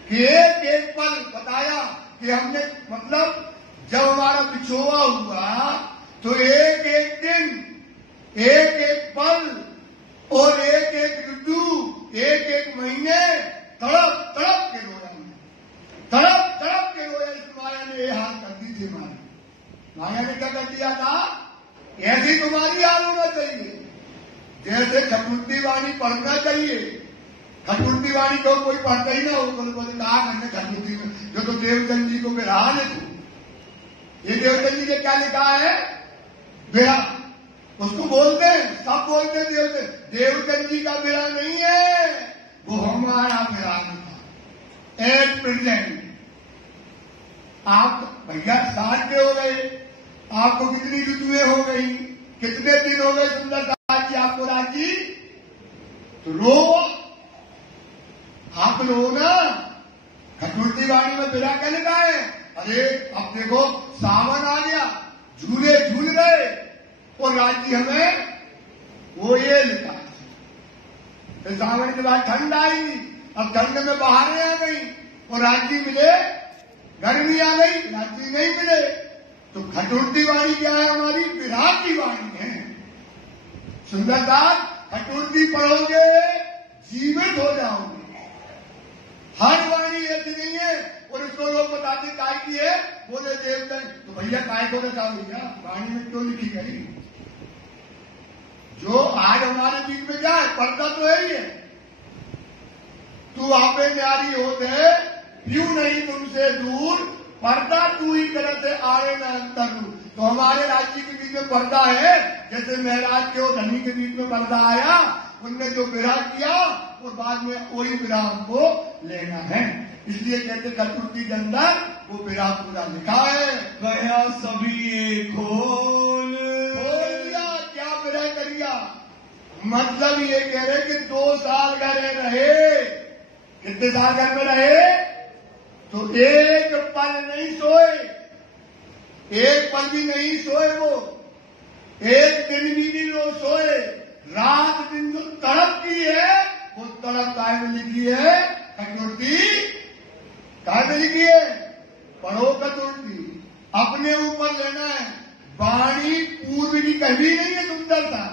कि एक एक पल बताया कि हमने, मतलब जब हमारा बिछोवा हुआ तो एक एक दिन, एक एक पल और एक एक ऋतु, एक एक महीने तड़प तड़प के रोया, तड़प तड़प के रोया। इस माया ने ये हाल कर दी थी। माया ने क्या कर दिया था? ऐसी तुम्हारी हाल होना चाहिए, जैसे खटुर्ती वाणी पढ़ना चाहिए। खटुर्ती वाणी को कोई पढ़ता ही ना हो, बोले कहा करने खटुर्ती में, जो तो देवचंद जी को बिरहा ने तू। ये देवचंद जी ने क्या लिखा है? बिरहा। उसको बोलते हैं, सब बोलते हैं देवचंद जी का बिरहा नहीं है, वो हमारा बिरहा था। एट प्रेजेंट आप भैया साल के हो गए, आपको कितनी ऋतुएं हो गई, कितने दिन हो गए सुंदरता जी आपको राजी? तो रो, आप रो ना। खटुर्ती वाणी में बिरहा क्या लिखा है? अरे अब देखो सावन आ गया, झूले झूल गए और राजी हमें वो ये लिखा है। फिर सावन के बाद ठंड आएगी, अब ठंड में बाहरें आ गई और राजी मिले, गर्मी आ गई, राजी नहीं मिले। तो खटुर्ती वाणी क्या है? हमारी बिरहा की वाणी है। सुंदरदास खटुर्ती पढ़ोगे जीवित हो जाओगे। हर वाणी ऐसी नहीं है। और इसको लोग बताते काय की है, बोले देवता, तो भैया काय को बताओ भैया वाणी में क्यों लिखी गई? जो आज हमारे बीच में क्या है? पर्दा तो है ही है। तू आपे न्यारी होते यूं नहीं तुमसे दूर, पर्दा तू ही तरह से आए न अंतर। तो हमारे राज्य के बीच में पर्दा है, जैसे महराज के और धनी के बीच में पर्दा आया, उनने जो बिरहा किया और बाद में वही बिरहा हमको लेना है। इसलिए कहते खटुर्ती के अंदर वो बिरहा पूरा लिखा है। गया सभी खोल दिया, क्या बिरहा करिया? मतलब ये कह रहे कि 2 साल घर रहे। कितने साल घर में रहे? तो एक पल नहीं सोए, एक पल भी नहीं सोए वो, एक दिन भी नहीं वो सोए। रात दिन जो तड़प की है, वो तड़प काय में लिखी है? खटुर्ती काय में लिखी है? पढ़ो खटुर्ती, अपने ऊपर लेना है। वाणी पूर्व की कभी नहीं है सुंदरता,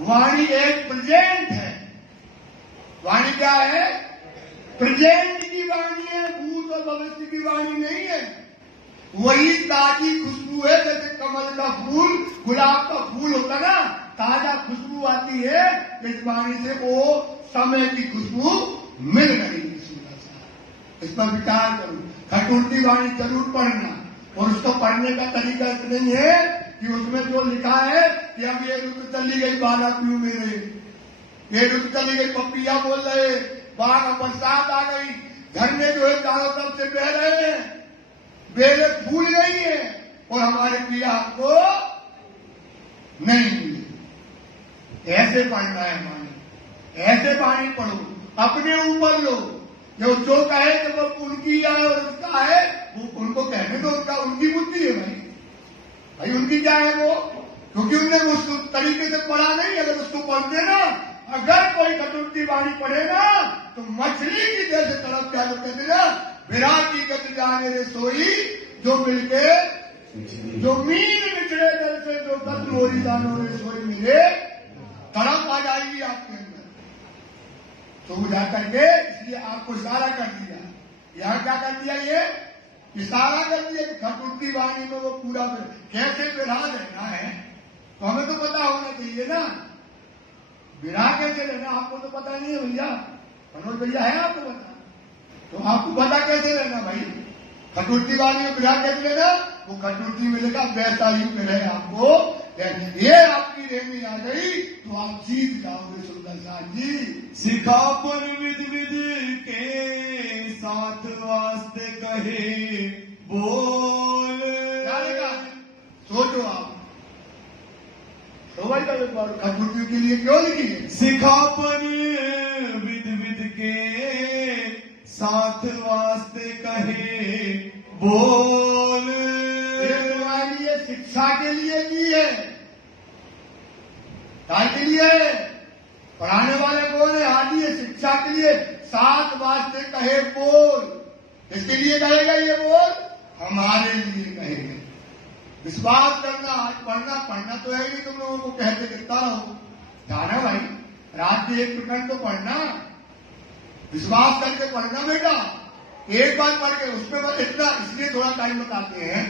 वाणी एक प्रेजेंट है। वाणी क्या है? प्रेजेंट की वाणी है, भूत और भविष्य की वाणी नहीं है। वही ताजी खुशबू है, जैसे कमल का फूल, गुलाब का फूल होता ना, ताजा खुशबू आती है। इस वाणी से वो समय की खुशबू मिल रही है। इस पर विचार करो। खटुर्ती वाणी जरूर पढ़ना, और उसको पढ़ने का तरीका इतना ही है कि उसमें जो लिखा है कि अब ये रुत चली गई बाला क्यों मेरे, ये रुत चली गई पपिया बोल रहे, बाढ़ बरसात आ गई, घर में जो है चारों तरफ से बह रहे हैं, बेले फूल गई है और हमारे पिया हमको नहीं मिले। ऐसे पढ़ना है वाणी, ऐसे वाणी पढ़ो, अपने ऊपर लो। जो कहे कि वो उनकी है और उसका है, वो उनको कहने दो, उनका उनकी बुद्धि है भाई उनकी क्या है वो, क्योंकि उनने उस तरीके से पढ़ा नहीं। अगर उसको पढ़ते ना, अगर कोई खटुर्ती वाणी पढ़े ना, तो मछली की जैसे तरफ क्या जो कहते ना, विराट की गति जाने रे सोई, जो मिलके जो मीन बिछड़े दल से जो कत्ल हो दानों रे सोई मिले, तरफ आ जाएगी आपके अंदर। तो जा करके इसलिए आपको इशारा कर दिया। यहाँ क्या कर दिया? ये इशारा कर दिया कि खटुर्ती वाणी में वो पूरा कैसे विरहा लेना है, तो हमें तो पता होना चाहिए ना। विरहा कैसे लेना आपको तो पता नहीं है भैया, मनोज भैया है आपको पता, तो आपको पता कैसे लेना भाई? खटुर्ती वाणी में विरहा कैसे लेना? वो खटुर्ती में लेगा वैसा ही विरह आपको ये आपकी रेमी आ गई तो आप जीत जाओगे सुंदरसान जी। सिखापन विद विद के साथ वास्ते कहे बोल। सोचो आप खटुर्ती के लिए क्यों लिखी है? सिखापन विद विद के साथ वास्ते कहे बोल। ये शिक्षा के लिए की है, काय के लिए? पढ़ाने वाले कौन है? हादी है। शिक्षा के लिए सात वास्ते कहे बोल। किसके लिए कहेगा ये बोल? हमारे लिए कहेगा। विश्वास करना, आज पढ़ना तो है ही, तुम लोगों को कहते कितना रहो जाना भाई, रात के 1 प्रकरण तो पढ़ना, विश्वास करके पढ़ना बेटा। एक बार पढ़ के उसमें बस इतना, इसलिए थोड़ा टाइम बताते हैं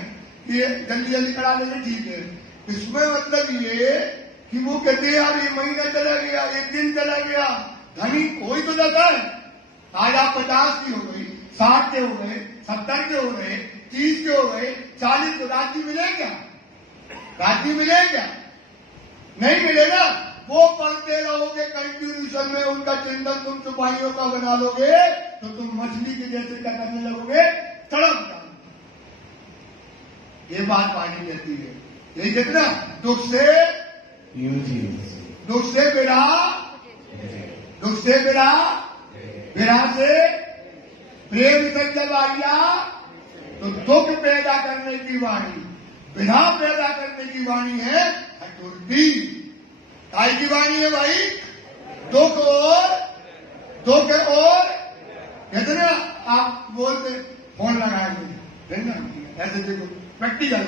कि जल्दी जल्दी करा लेंगे, ठीक है। इसमें मतलब ये कि वो कहते हैं यार ये महीना चला गया, 1 दिन चला गया, धनी कोई तो जाता है। आज आप 50 की हो गई, 60 के हो गए, 70 के हो गए, 30 के हो गए, 40 को राजी मिले क्या? राजी मिले क्या? नहीं मिलेगा। वो पढ़ते रहोगे कंटिन्यूशन में, उनका चिंतन तुम सिपाहियों का बना लोगे तो तुम मछली के जैसे क्या करने लगोगे? तड़प जाओगे। ये बात पानी कहती है। यही कहते ना, दुख से बिरा, दुख से बिरा, बिरा से प्रेम से जब आया तो दुख पैदा करने की वाणी, बिना पैदा करने की वाणी है खटुर्ती। काय की वाणी है भाई? दुख और कहते ना, आप बोलते फोन लगाएंगे ना, ऐसे देखो प्रैक्टिकल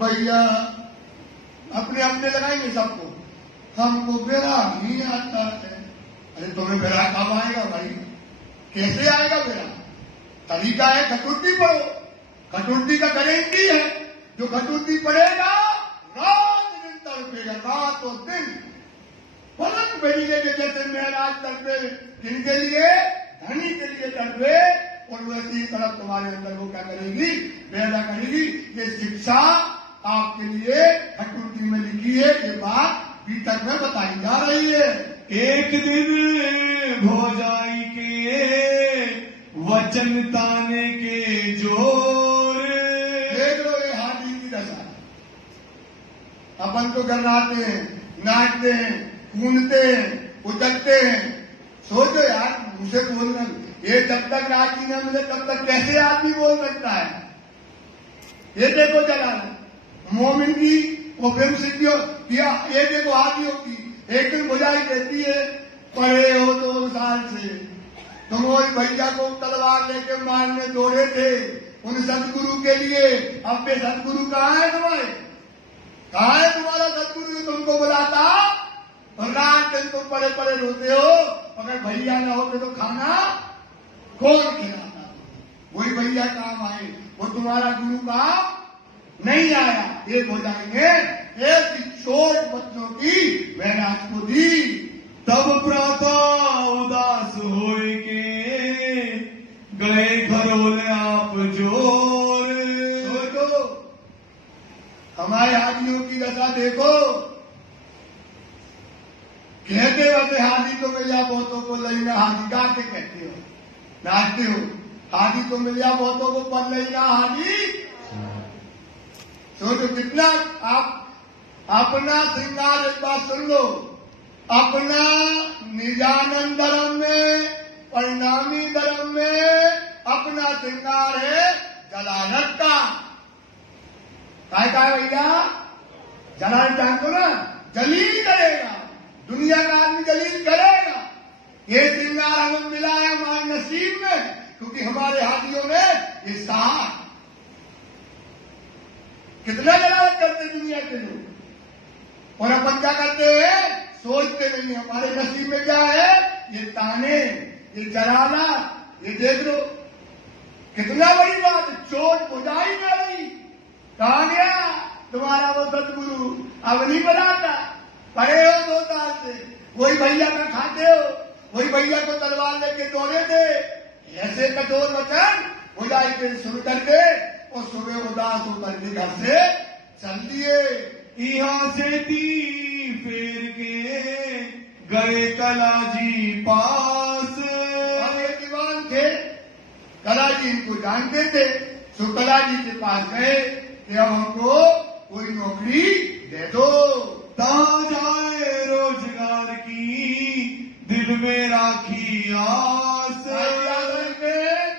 भैया अपने अपने लगाएंगे सबको, हमको बेरा नहीं आता है। अरे तुम्हें बेरा कब आएगा भाई? कैसे आएगा बेरा? तरीका है खटुर्ती पढ़ो। खटुर्ती का गारंटी है, जो खटुर्ती पढ़ेगा रात दिन तड़पेगा, रात और दिन पलक बेरीगे जैसे महराज तड़पे, किनके लिए? धनी के लिए तड़पे। और वैसी तरफ तुम्हारे अंदर वो क्या करेगी? पैदा करेगी। ये शिक्षा आपके लिए खटुर्ती में लिखी है। ये बात बीतक में बताई जा रही है। एक दिन भोजाई के वचन ताने के जोर। देख लो ये हाथी की दशा। अपन तो गर्राते हैं, नाचते हैं, कूदते हैं, उचकते हैं। सोचो यार, मुझे बोलना, ये जब तक राजी न मिले तब तक कैसे आदमी बोल सकता है? ये देखो जरा मोमिन की वो फिल्म सीखियो, ये देखो हाथियों की। एक दिन बुझाई कहती है, पढ़े हो 2 साल से, तुम उस भैया को तलवार लेके मारने दौड़े थे उन सदगुरु के लिए। अब वे सदगुरु कहाँ है तुम्हारे? कहाँ है तुम्हारा सदगुरु जो तुमको बुलाता? और रात दिन तुम पड़े पड़े रोते हो, अगर भैया न होते तो खाना कौन खिलाता? वही भैया काम आए, वो तुम्हारा गुरु काम नहीं आया। एक हो जाएंगे ऐसी छोट बच्चों की वैराज को दी। तब प्रातः उदास होए के गए घरोले आप जोर। सोचो हमारे हाजियों की दशा देखो। कहते वैसे हादी तो मिल जा बहुतों को लेना, हादी गा के कहते हो, नाचते हो। हादी तो मिल जा बहुतों को पर लेना हादी। सोचो कितना आप अपना श्रृंगार एक बात सुन लो। अपना निजानंद धर्म में, परिणामी धर्म में अपना श्रृंगार है जलालत का। काय का भैया? जलालत जानते ना, जलील करेगा, दुनिया का आदमी जलील करेगा। ये श्रृंगार हमें मिला है हमारे नसीब में, क्योंकि हमारे हाथियों ने ये सहा। कितना जलालत करते दुनिया के लोग, और अपन क्या करते हैं? सोचते नहीं। हमारे नसीब में क्या है? ये ताने, ये जलाला। ये देख लो कितना बड़ी बात। चोट बुझाई नहीं, कहा गया तुम्हारा वो सदगुरु अब नहीं बनाता। पढ़े हो 2 साल से, वही भैया का खाते हो, वही भैया को तलवार लेके दौड़े थे। ऐसे कठोर वचन बुझाई के सुन करके और सुबह उदास होकर के घर से चल दिए। यहाँ से ती फेर के गए कलाजी पास। अब एक दीवान थे, कलाजी इनको जानते थे, तो कलाजी के पास गए कि अब हमको कोई नौकरी दे दो। ता जाए रोजगार की दिल में राखी आस।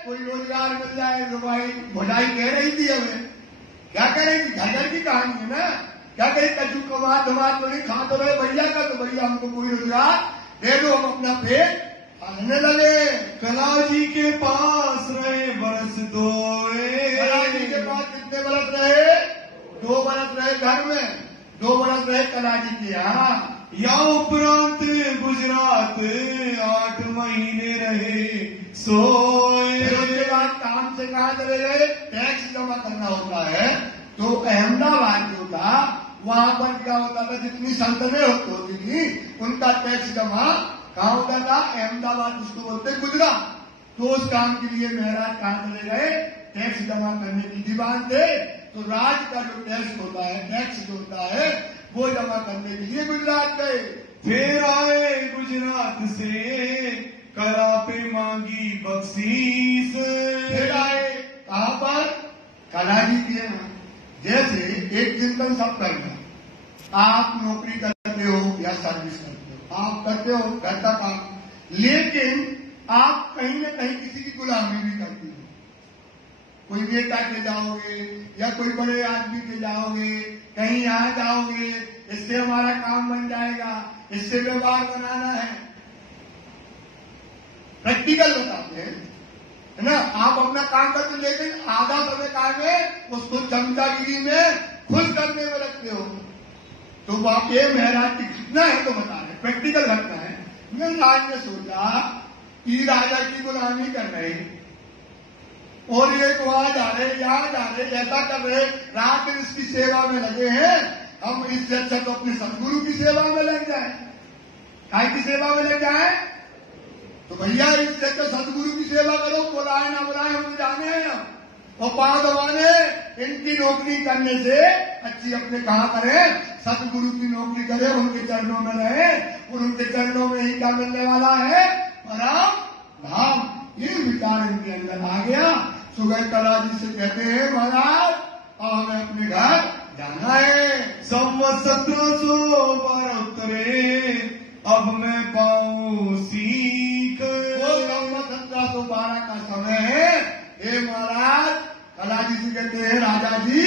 कोई रोजगार मिल जाए तो भाई भुलाई कह रही थी हमें, क्या कह रही थी, घर की कहानी है ना, क्या कही कचू कमा धमाल तो नहीं खा तो रहे भैया का, तो भैया हमको कोई रोजगार दे दो, हम अपना पेट पालने लगे। कलाजी के पास रहे बरस दो। कलाजी के पास कितने बरस रहे? 2 बरस रहे घर में, 2 बरस रहे कलाजी के यहाँ। या उपरांत गुजरात 8 महीने रहे सोए। उसके बाद काम से कहा चले गए, टैक्स जमा करना होता है, तो अहमदाबाद जो था वहां पर क्या होता था, जितनी सल्तनतें होती थी उनका टैक्स जमा कहाँ होता था, अहमदाबाद, जिसको बोलते गुजरात। तो उस काम के लिए महाराज कहाँ चले गए, टैक्स जमा करने की दीवान थे, तो राज का जो टैक्स होता है, टैक्स जो होता है वो जमा करने के लिए गुजरात गए। फिर आए गुजरात से करा पे मांगी बख्शीश। फिर आए कहाँ पर, कलाजी के यहाँ। जैसे एक चिंतन सब करना, आप नौकरी करते हो या सर्विस करते हो, आप करते हो घर का काम, लेकिन आप कहीं न कहीं किसी की गुलामी भी करते हो। कोई नेता के जाओगे या कोई बड़े आदमी के जाओगे, कहीं यहाँ जाओगे, इससे हमारा काम बन जाएगा, इससे व्यवहार बनाना है, प्रैक्टिकल बताते हैं, है ना। आप अपना काम करते, लेकिन आधा समय काम में उसको चमचागिरी में खुश करने में रखते हो। तो बाप ये महाराज की घटना है तो बता रहे, प्रैक्टिकल घटना है। महाराज ने सोचा कि राजा की गुलामी कर रहे और ये वहां जा रहे, यहाँ जा रहे, ऐसा कर रहे, रात दिन इसकी सेवा में लगे हैं, हम इससे अच्छा तो अपने सदगुरु की सेवा में लग जाए। काय की सेवा में लग जाए? तो भैया इससे अच्छा सदगुरु की सेवा करो, बुलाए ना बुलाए हम जाने हैं हम, और पांव दबाने इनकी नौकरी करने से अच्छी अपने कहाँ करें, सदगुरु की नौकरी करें, उनके चरणों में रहे, और उनके चरणों में ही क्या मिलने वाला है, परम धाम। ये विचार इनके अंदर आ गया। सुगल कलाजी से कहते हैं, महाराज अब हमें अपने घर जाना है। संवत 1712 उतरे अब मैं पाऊं सीख। वो संवत 1712 का समय है। हे महाराज, कलाजी से कहते हैं, राजा जी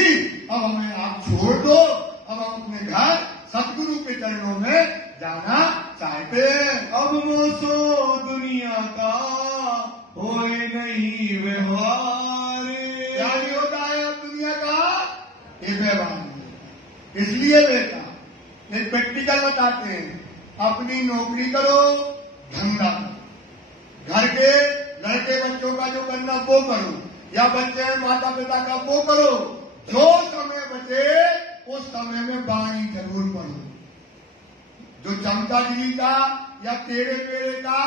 अब हमें आप छोड़ दो, अब हम अपने घर सतगुरु के चरणों में जाना चाहते हैं। अब मोसो दुनिया का होए नहीं व्यवहार। क्या नहीं होता है अब दुनिया का, ये व्यवहार नहीं। इसलिए बेटा एक प्रैक्टिकल बताते हैं, अपनी नौकरी करो, धंधा करो, घर के लड़के बच्चों का जो करना वो करो, या बच्चे हैं माता पिता का वो करो, जो समय बचे उस समय में वाणी जरूर पढ़ो। जो चमचागिरी का या तेरे मेरे का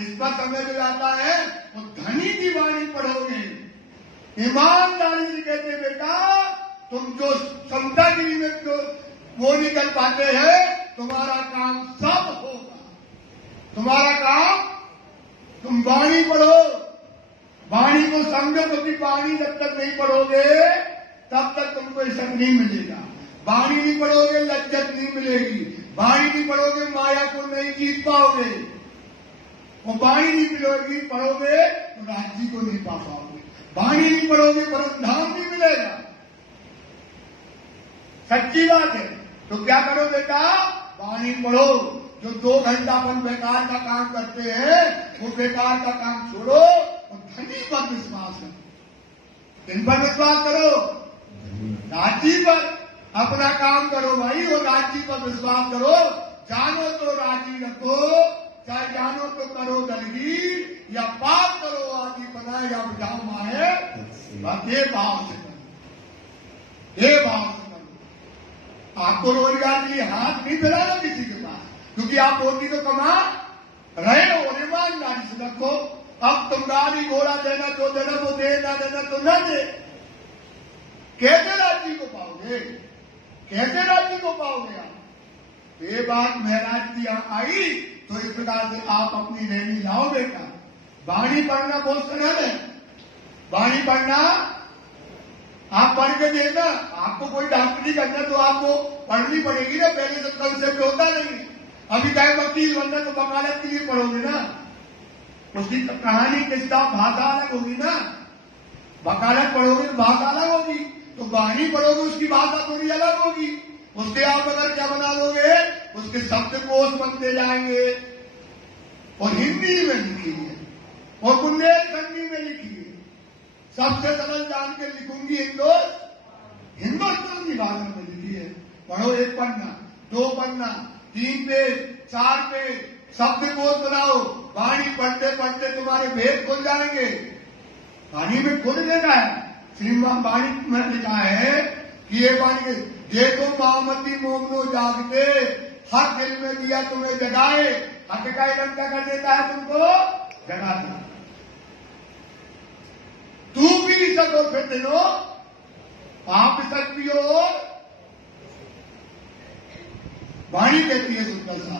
इस पर समय जो जाता है, वो धनी की वाणी पढ़ोगे। ईमानदारी से कहते बेटा, तुम जो चमचागिरी में जो वो नहीं कर पाते हैं, तुम्हारा काम सब होगा। तुम्हारा काम, तुम वाणी पढ़ो, वाणी को समझो, क्योंकि वाणी जब तक नहीं पढ़ोगे तब तक तुमको इज्जत नहीं मिलेगा। वाणी नहीं पढ़ोगे लज्जत नहीं मिलेगी, वाणी नहीं पढ़ोगे माया को नहीं जीत पाओगे, और वाणी नहीं पढ़ोगे तो राज्य को नहीं पा पाओगे, वाणी नहीं पढ़ोगे परम धाम नहीं मिलेगा। सच्ची बात है। तो क्या करो बेटा, वाणी पढ़ो। जो 2 घंटा अपन बेकार का काम करते हैं, वो बेकार का काम छोड़ो और धनी पर विश्वास करो। इन पर विश्वास करो, राज्य पर अपना काम करो भाई, और राज्य पर विश्वास करो। जानो तो राज्य रखो, चाहे जानो तो करो दलगी, या पाप करो आदि बनाए, या बुझाओ माए, बस ये भाव से करो, ये भाव से करो। आपको रोजगार के लिए हाथ नहीं फैलाना किसी के पास, क्योंकि आप रोटी तो कमा रहे हो, ईमानदारी से रखो। अब तुम गाड़ी घोड़ा देना तो देना, तो दे ना देना तो न दे, कैसे राज्य को पाओगे, कैसे राज्य को पाओगे आप? ये बात महाराज की यहाँ आई तो इस प्रकार से आप अपनी रहनी लाओ बेटा। वाणी पढ़ना बहुत सरल है। वाणी पढ़ना आप पढ़ के देखना, आपको कोई डॉक्टरी करना तो आपको पढ़नी पड़ेगी ना, पहले तो कंसेप्ट होता नहीं। अभी चाहे वकील बनना तो वकालत के लिए पढ़ोगे ना, उसकी कहानी किस्सा भाषा अलग होगी ना। वकालत पढ़ोगे तो भाषा अलग होगी, तो वाणी पढ़ोगे उसकी भाषा थोड़ी अलग होगी। उसके आप अगर क्या बना लोगे, उसके शब्दकोश बनते जाएंगे। और हिंदी में लिखी है और बुंदेलखंडी में लिखी है। सबसे सरल जान के लिखूंगी हिंदुस्तान की भाषा में लिखी है। पढ़ो, 1 पन्ना, 2 पन्ना, 3 पेज, 4 पेज, शब्दकोश बनाओ। वाणी पढ़ते पढ़ते तुम्हारे भेद खुल जाएंगे। वाणी में खुल देना है। श्रीमान वाणी में लिखा है कि ये वाणी देखो महामती मोमनो जागते, हक दिल में दिया तुम्हें जगाए। हक का इलम क्या कर देता है तुमको? जगा देता। तू भी सको फिर दिलो, आप सकती हो। वाणी कहती है सुंदर सा,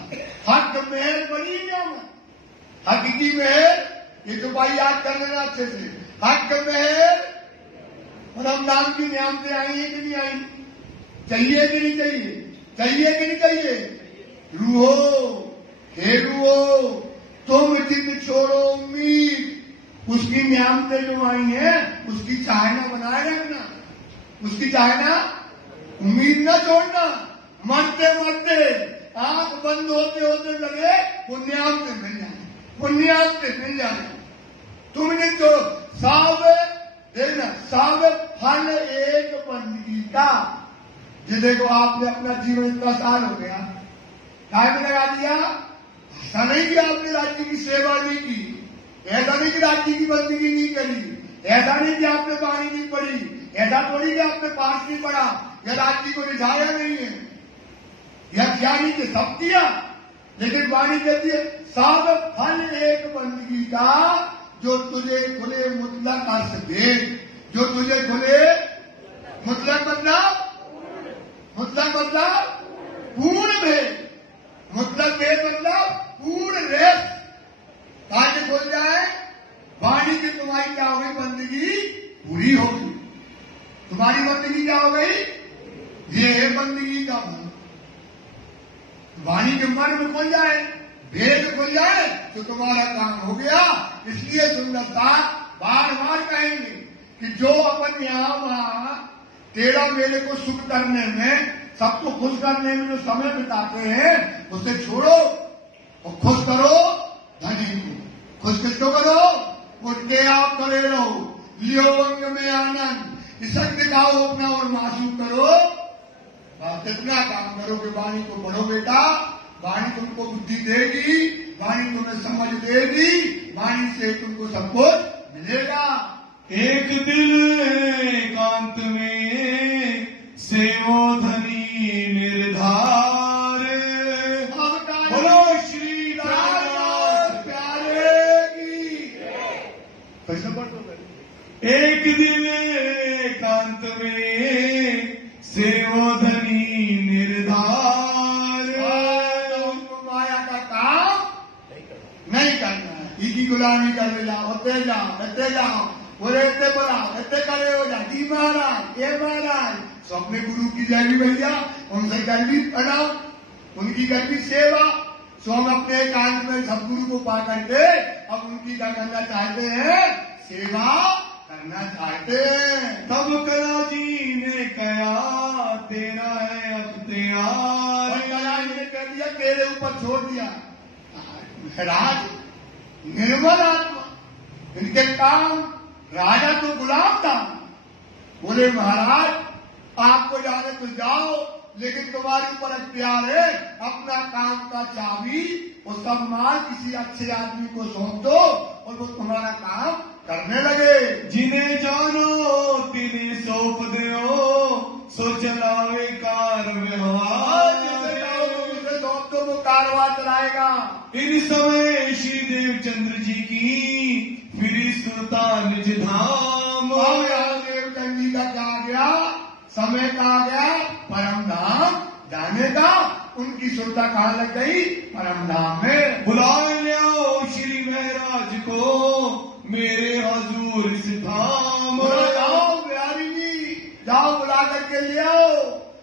हक मेहर बड़ी नियामत। हक की मेहर, ये तो भाई याद कर लेना अच्छे से। हक मेहर रमजान की नियामतें आई है कि नहीं आई? चाहिए कि नहीं चाहिए? चाहिए कि नहीं चाहिए? रूहो हे रूहो तुम चित छोड़ो उम्मीद। उसकी नियामतें जो आई हैं उसकी चाहना बनाए रखना, उसकी चाहना, उम्मीद न छोड़ना। मरते मरते आंख बंद होते होते लगे वो नियामतें मिल जाए, वो नियामतें मिल जाए। तुमने तो सब देखना, सब फल एक बंदगी का। ये देखो आपने अपना जीवन इतना साल हो गया, काय में लगा दिया? ऐसा नहीं कि आपने राज्य की सेवा नहीं की, ऐसा नहीं कि राज्य की बंदगी नहीं करी, ऐसा नहीं कि आपने वाणी नहीं पढ़ी, ऐसा थोड़ी कि आपने पाठ नहीं पढ़ा या राज्य को रिझाया नहीं है, यह क्या नहीं कि सब किया। लेकिन वाणी कहती है सब फल एक बंदगी का, जो तुझे खुले मुतलक अर्थ दे। जो तुझे खुले मुतलक मतलब पूर्ण भेद, मुतलक भेद मतलब पूर्ण रेस। कार्य खुल जाए, वाणी की तुम्हारी क्या हो गई? बंदगी पूरी होगी। तुम्हारी बंदगी क्या हो गई? ये है बंदगी का मन। वाणी के मन में खुल जाए, भेद खुल जाए तो तुम्हारा काम हो गया। इसलिए सुंदरता बार बार कहेंगे कि जो अपन यहाँ तेरा मेले को सुख करने में, सबको खुश करने में जो समय बिताते हैं उसे छोड़ो और खुश करो धनी को। खुश किसको करो? उठ के आप खड़े रहो, लियो अंग में आनंद, इसक दिखाओ अपना और मासूम करो। कितना काम करो कि वाणी को पढ़ो बेटा। वाणी तुमको बुद्धि देगी, वाणी तुम्हें समझ देगी, वाणी से तुमको सब कुछ मिलेगा। एक दिल एकांत में सेवो धनी निर्धार। बोलो श्री राम प्यारे की। कैसे पढ़ो? एक दिल एकांत में सेवो धनी निर्धार। माया का काम नहीं करना है, इसी गुलामी करने जाओ, होते जाओ, बोले इतने बनाओ, इतने खड़े हो जाए, जी महाराज, ये महाराज। तो अपने गुरु की जय भी भैया, उनसे कर भी बनाओ, उनकी कर भी सेवा। सो हम अपने एकांत में सदगुरु को पा करके अब उनकी क्या करना चाहते हैं? सेवा करना चाहते हैं। तब कला जी ने कहा तेरा है अख्तियार। कला जी ने कह दिया तेरे ऊपर छोड़ दिया। राज निर्मल आत्मा, इनके काम, राजा तो गुलाम था। बोले महाराज आपको जाने तो जाओ, लेकिन तुम्हारे ऊपर अख्तियार है, अपना काम का चाबी और सम्मान किसी अच्छे आदमी को सौंप दो और वो तुम्हारा काम करने लगे। जिन्हें जानो तिन्हें सौंप दो, सो चलावे कार व्यवहार। जिसे जाओ उसे सौंप दो, वो कारवां चलाएगा। इन समय श्री देवचंद्र जी की फिरी सुल्तान निज धाम। देवचंद जी का क्या आ गया? समय का आ गया परम धाम। उनकी सुरता कहाँ लग गई? परम धाम में। बुलाए लियाओ श्री महाराज को मेरे हजूर इस धाम। जाओ बिहारी जी, जाओ बुला करके ले आओ,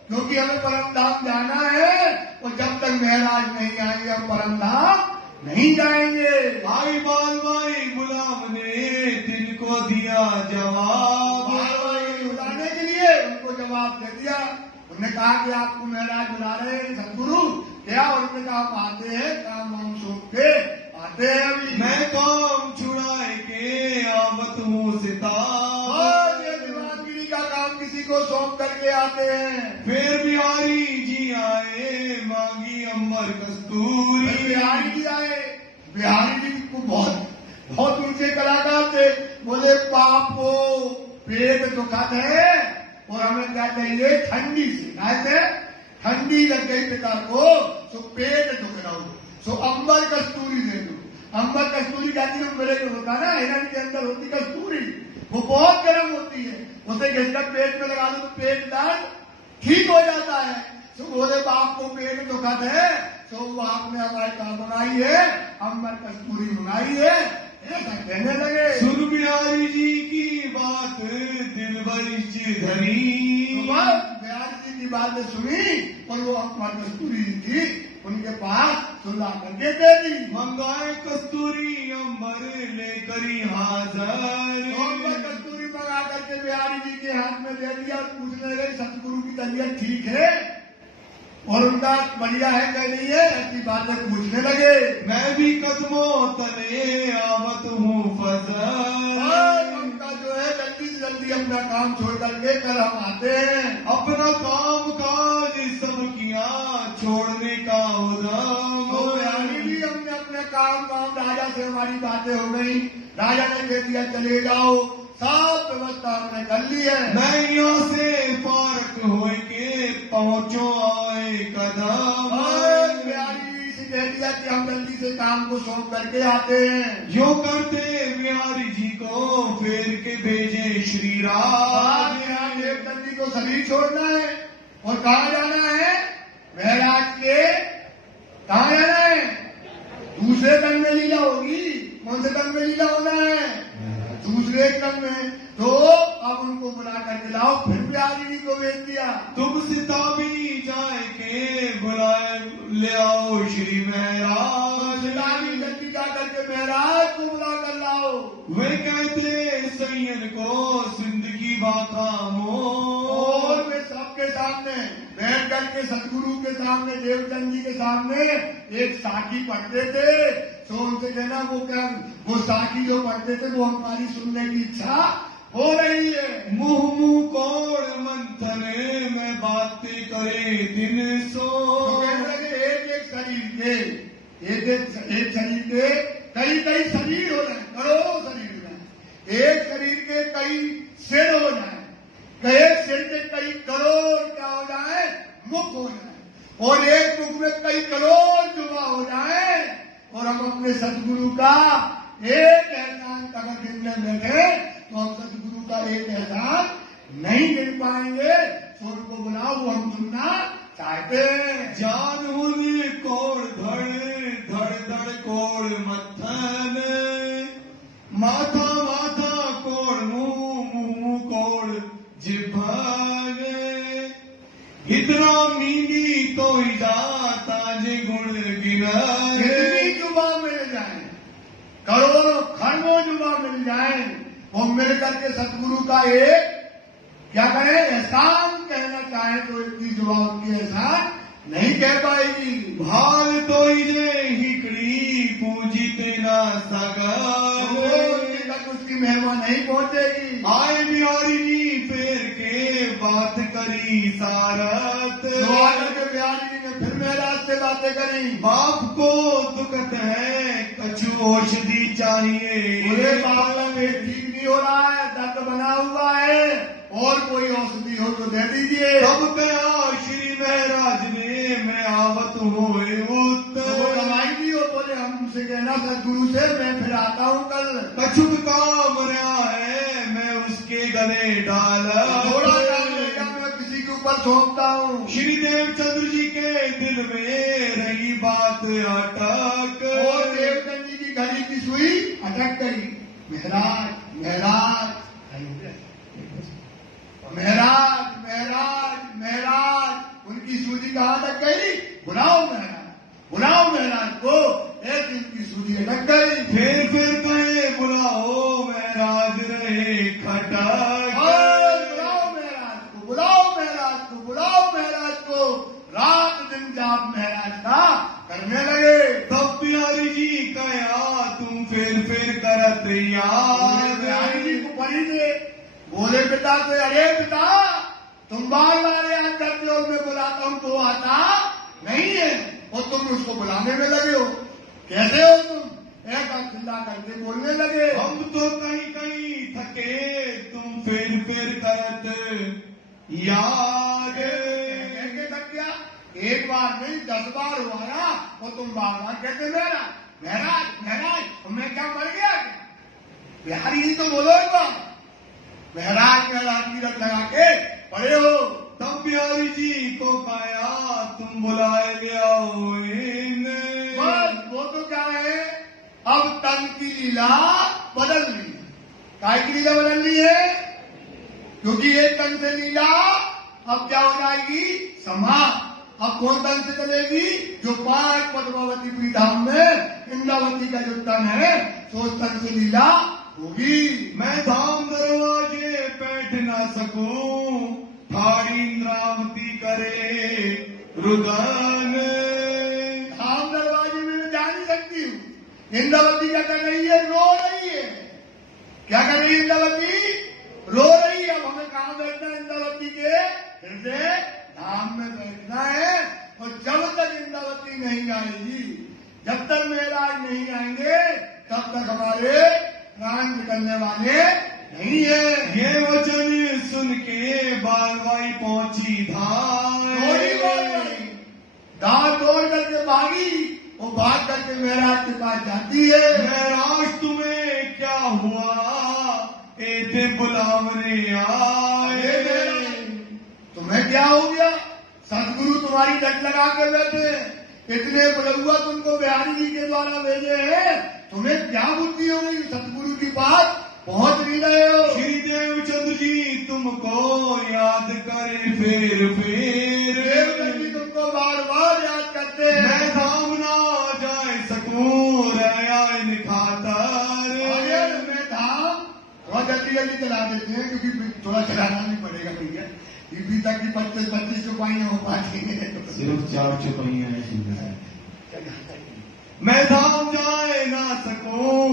क्योंकि हमें परम धाम जाना है और जब तक महाराज नहीं आएंगे हम परम धाम नहीं जाएंगे। भाई बाल भाई गुलाम ने दिल को दिया जवाब। बुलाने के लिए उनको जवाब दे दिया। उन्होंने कहा कि आपको महाराज बुला रहे हैं सदगुरु क्या? और उन्होंने कहा हम आते हैं, काम वाम सौंप के आते हैं अभी। मैं काम छुड़ाए के आवत हूँ सितार। दिमागगिरी का काम किसी को सौंप करके आते हैं। फिर बिहारी जी आए मांगी अमर कस्तूरी। बिहारी जी आए। बिहारी जी को बहुत ऊंचे कलाकार थे। बोले पाप को पेट दुखत है और हमें क्या चाहिए? ठंडी से। कैसे? ठंडी लग गई पिता को तो पेट दुख रहा हो सो अंबर कस्तूरी दे दो। अंबर कस्तूरी जाती है मेरे को होता ना, हिरण के अंदर होती कस्तूरी, वो बहुत गर्म होती है, उसे घिसकर पेट में लगा दो तो पेट दर्द ठीक हो जाता है। तो बोले बाप को पेट दुखत है तो वो आपने हमारे कहा मंगाई है, अंबर कस्तूरी मंगाई है, ऐसा कहने लगे। सुन बिहारी जी की बात दिल बरिश धनी। बिहारी जी की बातें सुनी और वो अंबर कस्तूरी थी उनके पास सुला करके दे दी। मंगाए कस्तूरी अंबर लेकरी हाजर। अंबर कस्तूरी मंगा करके बिहारी जी के हाथ में दे दिया और पूछने लगे सतगुरु की तबीयत ठीक है और उनका बढ़िया है क्या नहीं है, ऐसी बातें पूछने लगे। मैं भी कदमों तले आवत हूँ फजल। उनका जो है जल्दी से जल्दी अपना काम छोड़ करके कल हम आते हैं। अपना काम काज सब किया छोड़ने का उदम। तो बिहारी जी हमने अपने काम राजा से हमारी बातें हो गई, राजा ने दे दिया चले जाओ, सब व्यवस्था हमने कर ली है। मैं यहाँ से पार्क हो के पहुँचो आए कदम। बिहारी से कह दिया कि हम जल्दी से काम को सौंप करके आते हैं। यो करते बिहारी जी को फेर के भेजे श्री राम। देवदत्ती को शरीर छोड़ना है और कहाँ जाना है? महाराज के कहाँ जाना है? दूसरे तन में लीला होगी। कौन से तन में लीला होना है? दूसरे क्रम में। तो अब उनको बुला करके लाओ। फिर बिहारी जी को भेज दिया। तुम सिताबी जाए के बुलाए ले आओ श्री महाराज। सिताबी जल्दी जा करके महाराज को बुला कर लाओ। वे कहते सैयन को जिंदगी बाकामो। और वे सबके सामने बैठ करके सतगुरु के सामने देवचंद जी के सामने एक साखी पढ़ते थे। तो उनसे कहना वो साखी जो पढ़ते थे वो हमारी सुनने की इच्छा हो रही है। मुंह कोड़ मंथन में बातें करे दिन सो। तो कहने लगे एक शरीर के कई शरीर हो जाए, करोड़ों शरीर हो जाए। एक शरीर के कई सिर हो जाए, एक सिर के कई करोड़ क्या हो जाए? मुख हो जाए, और एक मुख में कई करोड़ जुबा हो जाए। और हम अपने सतगुरु का एक एहसान अगर गिनने बैठे तो हम सतगुरु का एक एहसान नहीं गिन पाएंगे। सुर को बुलाओ, वो हम सुनना चाहते हैं। जान हुन कोड़ धड़ धड़ कोड़ मत्थन। माथा माथा कोड़ मुंह कोड़ जिभन। इतना मीनी तो ही जाता जे गुण गिना। जुबा मिल जाए, करोड़ों खरबों जुबा मिल जाए, वो मिल करके सतगुरु का एक क्या करें? एहसान कहना चाहे तो इतनी जुबा उनकी एहसान नहीं कह पाएगी। भाल तो हिकड़ी पूंजी तेना सगर। तक उसकी महिमा नहीं पहुंचेगी। आए बिहारी जी फेर के बात करी सारत। तो आकर के बिहारी जी ने फिर महाराज से बातें करी। बाप को दुखत है कछु औषधि चाहिए। बोले बाबा में ठीक नहीं हो रहा है, दर्द बना हुआ है, और कोई औषधि हो तो दे दीजिए। तब कहा श्री महाराज ने मैं आवत हुए उत्तर। दवाई दी हो, बोले हमसे कहना सदगुरु से मैं फिर आता हूँ कल। कछुक काम रहा है मैं उसके गले डाल। थोड़ा काम रहेगा मैं किसी को ऊपर सौंपता हूँ। श्री देवचंद्र जी के दिल में रही बात अटक, और देवचंद्र जी की घड़ी की सुई अटक गई। महाराज महाराज महाराज महाराज महाराज, उनकी सूजी कहाँ तक गई? बुलाओ महाराज को। एक दिन की सूजी अटक गई। फिर कहे बुलाओ महाराज रहे खटक, बुलाओ महाराज को। रात दिन जाप महाराज का करने लगे। तब बिहारी जी कहा तुम फिर करत याद। बिहारी जी को पढ़ी दे, बोले पिता से, अरे पिता तुम बार बार याद करते हो, मैं बुलाता हूँ तो आता नहीं है, और तुम उसको बुलाने में लगे हो। कैसे हो तुम? एक चिल्ला करके बोलने लगे। हम तो कहीं थके, तुम फिर करत याद। कैसे थक गया? एक बार नहीं 10 बार हुआ ना, और तुम बार बार कहते महाराज, मैं क्या मर गया क्या? बिहारी जी तो बोलो एक बार। महाराज की रट लगा के पड़े हो। तब बिहारी जी को कहा तुम बुलाए ले आओ इन्हें। बस वो तो क्या है, अब तन की लीला बदल ली। काय की लीला बदल ली है? क्योंकि एक तन से लीला अब क्या हो जाएगी? समाप्त। अब कौन तन से चलेगी? जो 5 पद्मावती पीठाम में इंद्रावती का जो तन है, तो उस तन से लीला होगी। मैं धाम दरवाजे बैठ ना सकूं, थारी इंद्रावती करे रुदन। धाम दरवाजे में जा नहीं सकती हूँ। इंद्रावती क्या कर रही है? रो रही है। क्या कर रही है इंद्रावती? रो रही है। अब हमें कहाँ बैठना है? इंद्रावती के हृदय धाम में बैठना है। और जब तक इंद्रावती नहीं आएगी, जब तक महाराज नहीं आएंगे, तब तक हमारे प्राण निकलने वाले नहीं है। ये वचन सुन के बालबाई पहुंची धाम। दौड़ करके भागी, वो भाग करके महाराज के पास जाती है। महाराज तुम्हें क्या हुआ? एते बुलावने आए। तुम्हें क्या हो गया? सतगुरु तुम्हारी डट लगा के बैठे, इतने बुलुआ तुमको बिहारी जी के द्वारा भेजे हैं। तुम्हें क्या बुद्धि हो गई? सतगुरु की बात पहुंच नहीं रहे हो। श्री देवचंद्र जी तुमको याद करे फिर देवचंद्र जी तुमको बार बार याद करते हैं। मैं धाम ना जाए सकूं रया इन खातर। मैं धाम थोड़ा जल्दी चला देते हैं, क्योंकि थोड़ा चलाना नहीं पड़ेगा भैया। अभी तक की 25 चुपाइयां हो पाती है, सिर्फ 4 चुपाइयां हैं। मैं धाम जाए ना सकूं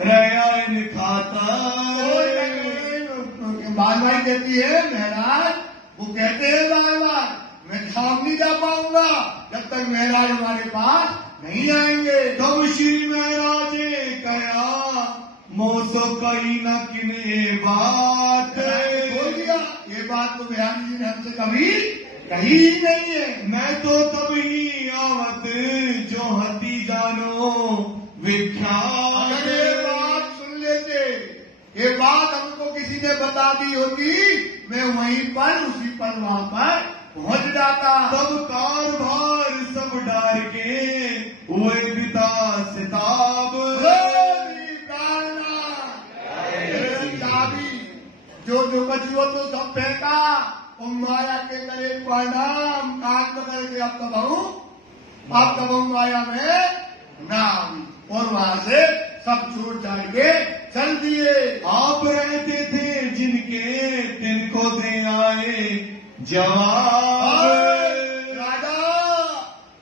रया इन खातर। बार बार कहती है महाराज, वो कहते हैं बार बार मैं धाम नहीं जा पाऊंगा जब तक महाराज हमारे पास नहीं आएंगे। तब श्री महाराज ने कहा मोसो कही न किने बात। बोल दिया, ये बात तो बिहारी जी ने हमसे कभी कही ही नहीं है। मैं तो तभी आवत जो हती जानो विख्यात। ये बात सुन लेते, ये बात हमको किसी ने बता दी होती, मैं वहीं पर उसी पर वहां पर पहुंच जाता। तब कारभार सब डार के हुए पिता सिताब। जो बचुओं तो सब फेंका, और माया के करे प्रणाम काट पकड़ के अब तब हम माया में नाम, और वहां से सब छोड़ छाड़ के चल दिए। आप रहते थे जिनके तिनको दे आए जवाब। राजा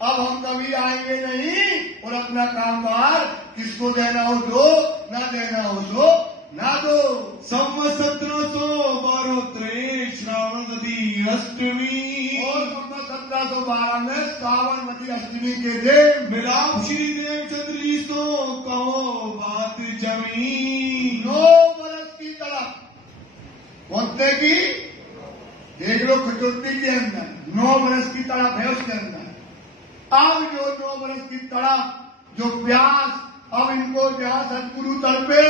अब हम कभी आएंगे नहीं, और अपना काम बार किसको देना हो दो, ना देना हो दो ना दो। 1712 श्रावण नदी अष्टमी, और 1712 में श्रावण नदी अष्टमी के दिन मिलाप श्री देवचंद्र जी सो कहो बात जमी। 9 बरस की तड़प बोलते की देख लो, खटोती के अंदर 9 बरस की तड़प है उसके अंदर। अब जो 9 बरस की तड़प, जो प्यास, अब इनको जहाँ सतगुरु तड़पे,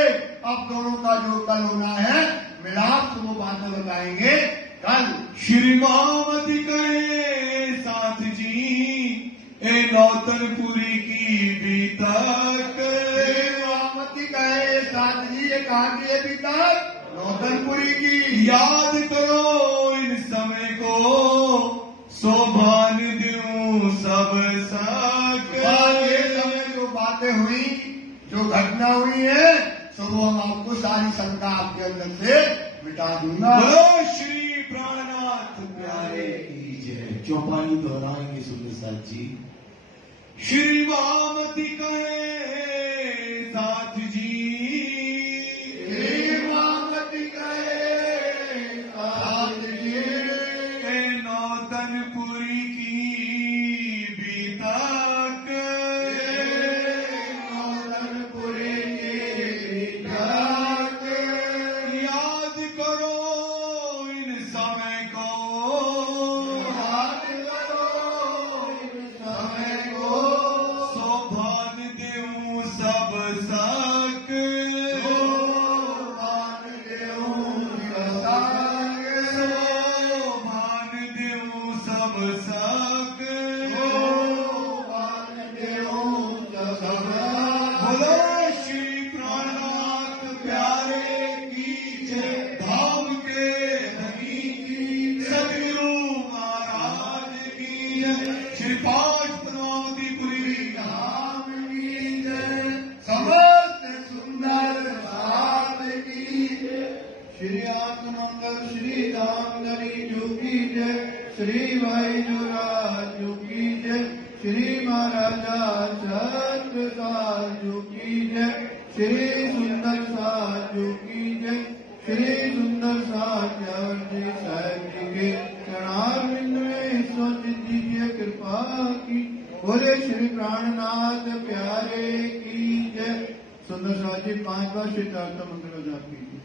अब दोनों का जो कल होना है मिलाप, तो वो बात में बताएंगे कल। श्री मामती कहे साथ जी ए नौतनपुरी की बीतक। मामती कहे साथ जी ये कहाँ की है बीतक? नौतनपुरी की। याद करो इन समय को शोभान दूं सब सक। ये समय जो बातें हुई, जो घटना हुई है, तो वो हम आपको सारी शंका आपके अंदर से मिटा दूंगा। बोलो श्री प्राणनाथ प्यारे की जय। चौपाई दोहराएंगे सुंदर साथ जी। श्री मामती कहे साथ जी श्री मामती कहे साथ जी ए नौतनपुरी की बीतक। नौतनपुरी की बीतक। याद करो इन समय को याद करो इन समय को शोभान देऊं सब सक। शोभान देऊं सब शोभान देऊं सब सक। शोभान देऊं सब। बोलो श्री प्राणनाथ प्यारे की जय। धाम के धनी की सतगुरु महाराज की जय। श्री पांच पद्मावतीपुरी धाम की जय। समस्त सुंदर साथ की जय। श्री आत्मंगल श्री रामधरी जो की जय। श्री भाई जुराज जो की जय। श्री महाराजा छत्रसाल जो की जय। श्री सुंदर साथ जो की जय। श्री सुंदर साथ जी साहब जी के चरणारविंद में सोचित दीजिए कृपा की। बोले श्री प्राणनाथ प्यारे की जय। सुंदर साथ जी 5 बार श्री मंगल जाप कीजिए।